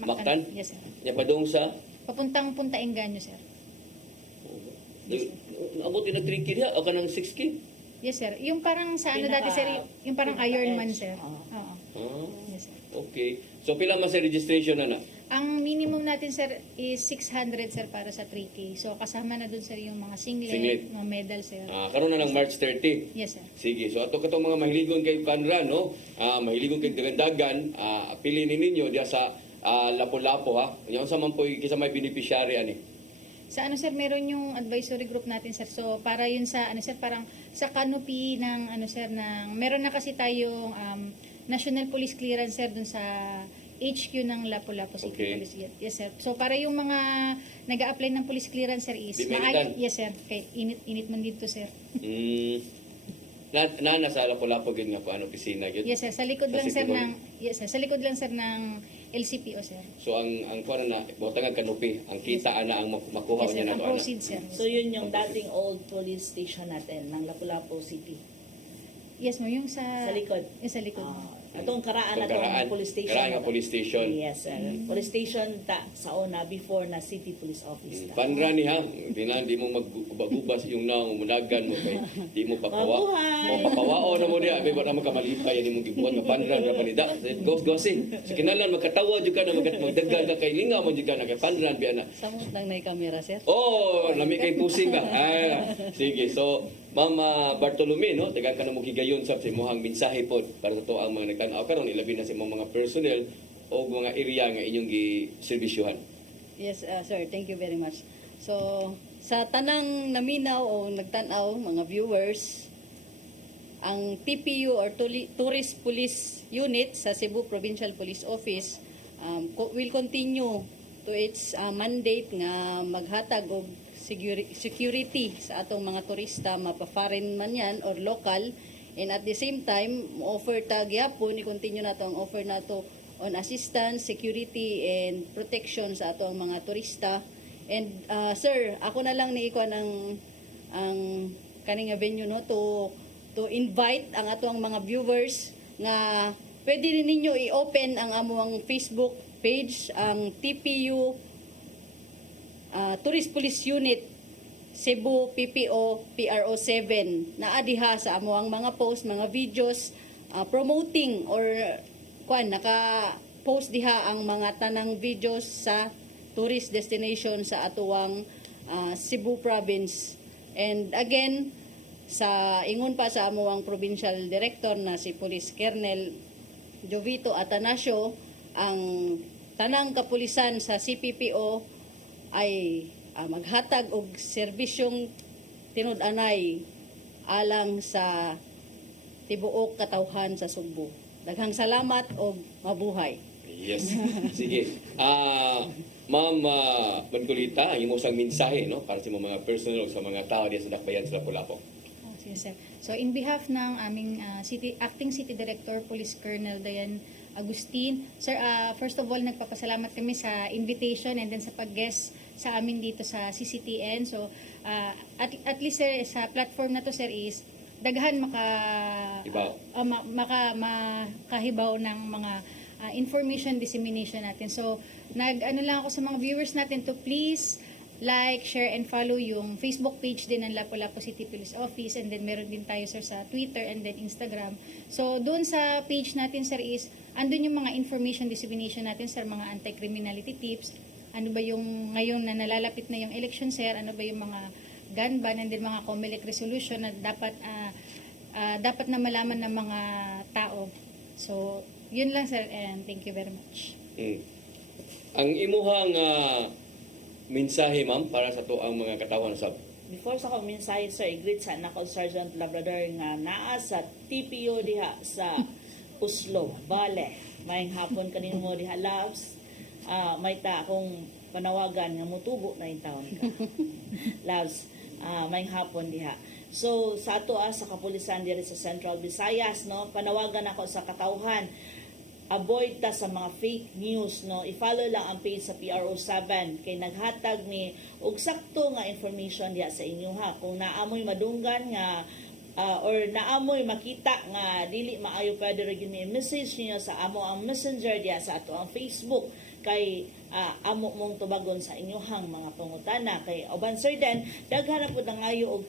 Mactan. Yes sir. Ya padung sa Papuntang Punta Inganyo sir. abot na 3K diha o kanang 6K. Yes sir. Yung parang sa ano dati sir, yung parang Ironman sir. Oo. Yes sir. Okay. So pila man sa registration na? Ang minimum natin sir is 600 sir para sa 3K. So kasama na dun sir yung mga singlet, mga medal sir. Karon na ng March 30. Yes sir. Sige. So ato katong mga mahiligon kay Panran, no? Mahiligon kay dagan, pili ninyo diya sa Lapu-Lapu ha. Yung sa man po kisa may beneficiary ani. Sa ano sir, meron yung advisory group natin sir. So para yun sa ano sir, parang sa canopy ng ano sir, ng meron na kasi tayong National Police Clearance sir dun sa HQ ng Lapu-Lapu City Police. Yes sir. So para yung mga nag-a-apply ng police clearance sir is yes sir. Kay init man dito sir. Nasa Lapu-Lapu gid nga ano opisina gid. Yes sir, sa likod lang sir ng sa likod lang sir ng LCPO sir. So ang kuan na botang kanopi, ang kita ana ang makuha Yes sir, niya ang na proceed sir. So yun yung dating old police station natin ng Lapu-Lapu City. Yes mo, yung sa likod. Yung sa likod. Atong karaan na itong police station. Karaan nga police station. Yes, sir. Police station sa una before na city police office. Panrani ha, di mo magubas yung naong munagan mo kay di mo papawa. O papawao na mo diya, may wala makamalipay ani mo gibuhat nga panran ra panida. Gosing. Sa kinalan magkatawa jud ka na magdagdag ka kay lingaw mo jud ka na kay panran biya na. Samot lang na kamera sir. Oh, lami kay pusing ka. Sige. So, Mama Bartolome, no, taga ka na mo gigayon sa imong mensahe pod para sa to ang mga nagtan-aw karon ilabi na sa imong mga personnel o mga area nga inyong giserbisyuhan. Yes, sir. Thank you very much. So, sa tanang naminaw o nagtanaw, mga viewers, ang TPU or Tourist Police Unit sa Cebu Provincial Police Office will continue to its mandate nga maghatag og security sa atong mga turista, mapa-foreign man yan or local, and at the same time offer ta gyapon i-continue nato ang offer nato on assistance, security, and protection sa ato ang mga turista. And sir, ako na lang ni ikuan ang kaning venue no to invite ang ato ang mga viewers nga pwede rin ninyo i-open ang among Facebook page, ang TPU Tourist Police Unit Cebu PPO PRO 7 na adiha sa amo ang mga post, mga videos promoting or naka-post diha ang mga tanang videos sa tourist destination sa atuang Cebu province. And again, sa ingon pa sa amo ang provincial director na si Police Colonel Jovito Atanasio, ang tanang kapulisan sa CPPO ay maghatag og serbisyong tinud-anay alang sa tibuok katawhan sa Sugbo. Daghang salamat og mabuhay. Yes. Sige. Ma'am Mankulita, ang imong sang mensahe no para sa mga personal sa mga tao diya sa Dakbayan sa Lapu-Lapu. Sige, sir. So in behalf ng aming Acting City Director Police Colonel Dayan Agustin, sir, first of all nagpapasalamat kami sa invitation and then sa pag-guest sa amin dito sa CCTN. So at least sir, sa platform na to sir is daghan makahibaw ng mga information dissemination natin. So nag-ano lang ako sa mga viewers natin to please like, share, and follow yung Facebook page din ng Lapu-Lapu City Police Office, and then meron din tayo sir sa Twitter and then Instagram. So doon sa page natin sir is andun yung mga information dissemination natin sir, mga anti-criminality tips, ano ba yung ngayon na nalalapit na yung election sir, ano ba yung mga gun ban and then mga COMELEC resolution na dapat na malaman ng mga tao. So yun lang sir, and thank you very much. Ang imuhang mensahe ma'am para sa to ang mga katawan sa Before sa akong mensahe sir, i-greet sa anak ko Sergeant Labrador nga naa sa TPO diha sa Oslo, Bale. Mayang hapon kanino mo diha loves. May ta akong panawagan nga mutubo na yung taon ka. Loves, mayang hapon diha. So sa ato sa kapulisan diri sa Central Visayas no, panawagan ako sa katawhan, avoid ta sa mga fake news no, i-follow lang ang page sa PRO7 kay naghatag ni og sakto nga information diha sa inyo ha. Kung naamoy madunggan nga or naamoy makita nga dili maayo pwede ra gyud ni message niyo sa amo ang messenger diha sa ato ang Facebook kay amo mong tubagon sa inyohang mga pangutana kay uban sir den daghan na pud nangayo og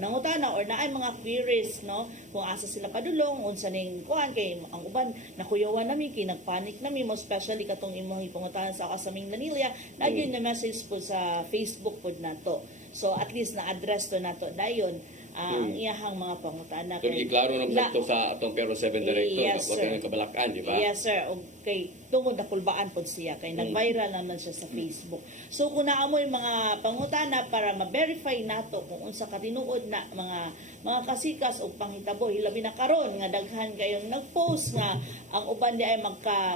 nangutana or naay mga queries no kung asa sila padulong unsa ning kuan kay ang uban nakuyawan nami kay nagpanic nami mo especially katong imong ipangutana sa kasaming Manila nagyon na message po sa Facebook pod nato. So at least na address to nato dayon ang iyahang mga pangutana. So, iklaro naman ito sa atong Pero 7 Director, yes, huwag ng kabalakan, di ba? Yes, sir. Okay, tungod na pulbaan po siya, kay nag-viral naman siya sa Facebook. So, kung naamoy mga pangutana para ma-verify nato kung unsa katinuod na mga kasikas o panghitabo, hilabi na karon nga daghan kayong nag-post nga ang uban di ay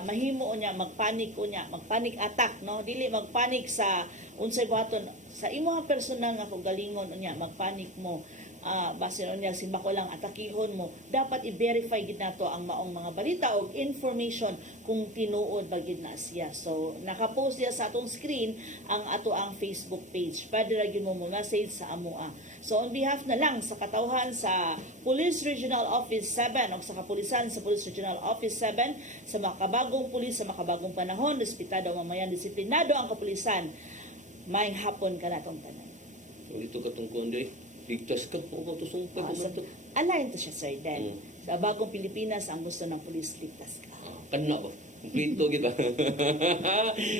mahimo niya, magpanik attack, no? Dili magpanik sa unsay buhaton sa imong personal nga kagalingon unya, magpanik mo. Base niya simba ko lang atakihon mo, dapat i-verify gid nato ang maong mga balita o information kung tinuod ba gid na siya. So naka-post diya sa atong screen ang ato ang Facebook page. Pwede ra gyud mo message sa amoa. So on behalf na lang sa katawhan sa Police Regional Office 7 o sa kapulisan sa Police Regional Office 7 sa makabagong pulis sa makabagong panahon, respetado mamayan, disiplinado ang kapulisan. Mayang hapon ka natong tanan. So dito katungkuan doy. Ligtas ka po ito sumpay. Alain to siya, sir, then. Sa bagong Pilipinas, ang gusto ng pulis, ligtas ka. Kanna ba? Kumplito kita.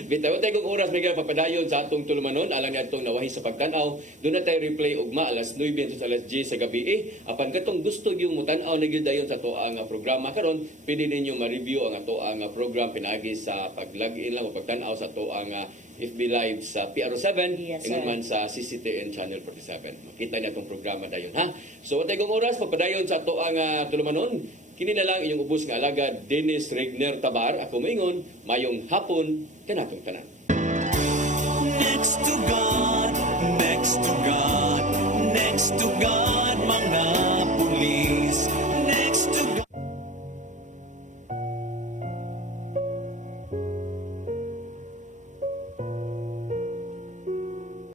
Bitaw tayo kung oras may pagpadayon sa atong tulumanon, alang nga itong nawahi sa pagtanaw. Doon na tayo replay ugma alas 9 sa alas 10 sa gabi. Apan katong gusto yung mutanaw na dayon sa to ang programa karon, pwede ninyo ma-review ang ato ang program pinagi sa pag-login lang o pagtanaw sa to ang FB Live sa PRO7, yes, ingon man sa CCTN Channel 47. Makita niya itong programa dayon ha. So watay kong oras pagpadayon sa to ang tulumanon. Kini na lang inyong ubos nga alagad Dennis Rigner Tabar. Ako moingon, mayong hapon kanatong tanan. Next to God.